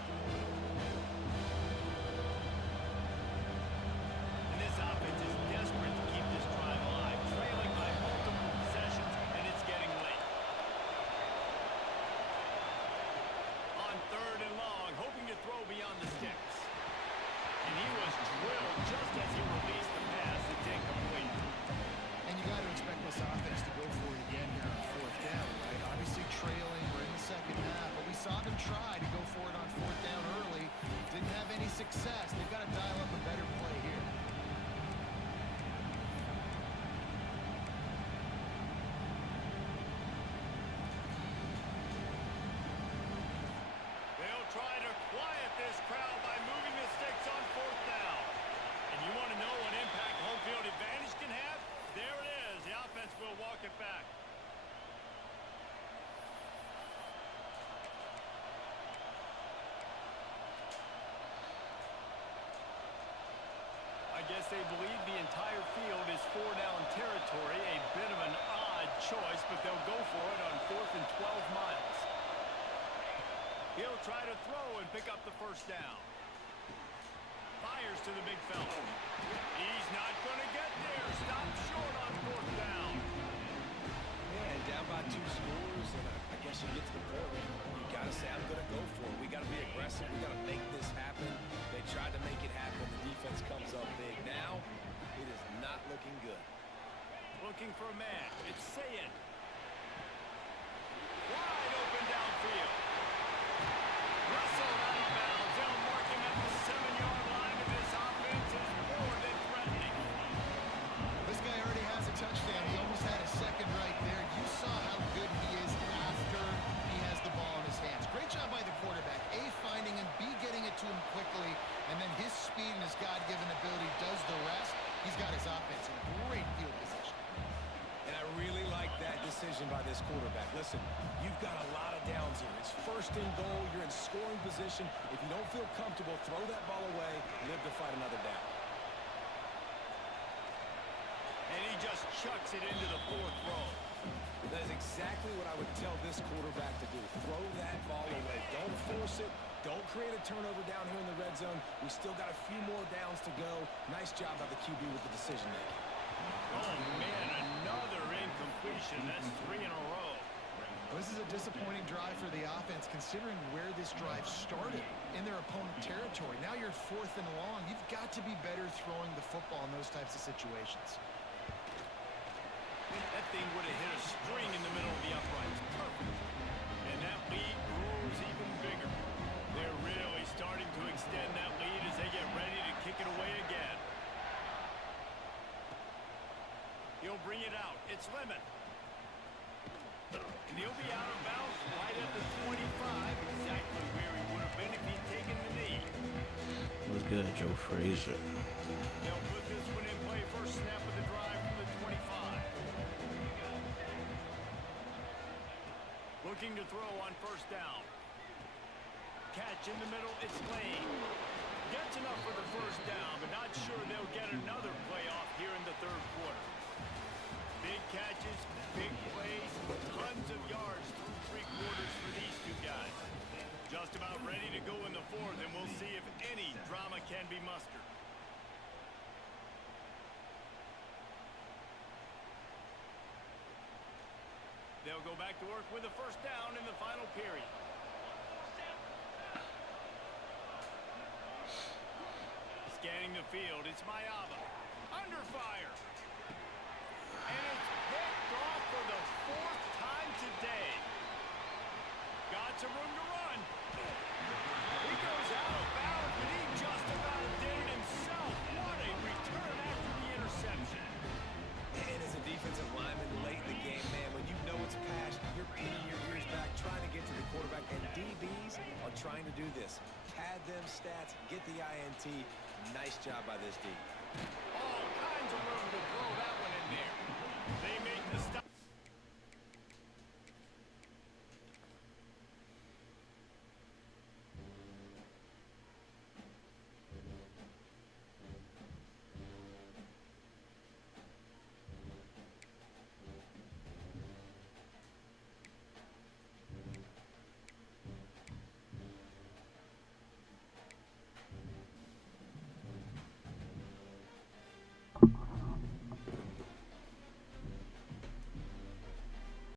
And this offense is desperate to keep this drive alive, trailing by multiple possessions, and it's getting late. On 3rd and long, hoping to throw beyond the sticks. And he was drilled just as he released the pass. It's incomplete. And you got to expect this offense to go for it again here on 4th down, right? Obviously trailing, we're in the second half, but we saw them try to go for it on 4th down early. Didn't have any success. They've got to dial up a better play here. They'll try to quiet this crowd by moving the sticks on 4th down. And you want to know what impact home field advantage can have? There it is. The offense will walk it back. I guess they believe the entire field is 4-down territory. A bit of an odd choice, but they'll go for it on 4th and 12 miles. He'll try to throw and pick up the first down. Fires to the big fella. He's not going to get there. Stop short on 4th down. Yeah, and down by 2 scores, and I guess you get to the point where you got to say, I'm going to go for it. We got to be aggressive. We got to make this happen. They tried to make it happen. The defense comes up big. Now, it is not looking good. Looking for a man. It's Sayin. Wide open downfield. Russell out of bounds. They'll mark him at the 7-yard line, and this offense is more than threatening. This guy already has a touchdown. He almost had a second right there. You saw how good he is after he has the ball in his hands. Great job by the quarterback. A, finding him, B, getting it to him quickly, and then his speed and his God-given ability does the rest. He's got his offense in great field position. And I really like that decision by this quarterback. Listen, you've got a lot of downs here. It's 1st and goal. You're in scoring position. If you don't feel comfortable, throw that ball away. Live to fight another down. And he just chucks it into the 4th row. That is exactly what I would tell this quarterback to do. Throw that ball away. Don't force it. Don't create a turnover down here in the red zone. We still got a few more downs to go. Nice job by the QB with the decision making. completion. That's 3 in a row. Well, this is a disappointing drive for the offense, considering where this drive started in their opponent territory. Now you're 4th and long. You've got to be better throwing the football in those types of situations. That thing would have hit a string in the middle of the uprights. Perfect. And that lead grows even bigger. They're really starting to extend that lead as they get ready to kick it away again. He'll bring it out. It's Lemon. And he'll be out of bounds right at the 25, exactly where he would have been if he'd taken the knee. What's good, Joe Frazier? They'll put this one in play first snap of the drive from the 25. Looking to throw on first down. Catch in the middle, it's Lane. Gets enough for the first down, but not sure they'll get another play off here in the 3rd quarter. Big catches, big plays, tons of yards through 3 quarters for these two guys. Just about ready to go in the 4th, and we'll see if any drama can be mustered. They'll go back to work with a first down in the final period. Scanning the field, it's Mayava. Under fire. And it's picked off for the 4th time today. Got some room to run. He goes out of bounds, but he just about did it himself. What a return after the interception. And as a defensive lineman late in the game, man, when you know it's pass, you're pinning your ears back, trying to get to the quarterback, and DBs are trying to do this. Pad them stats, get the INT. Nice job by this D. All kinds of room to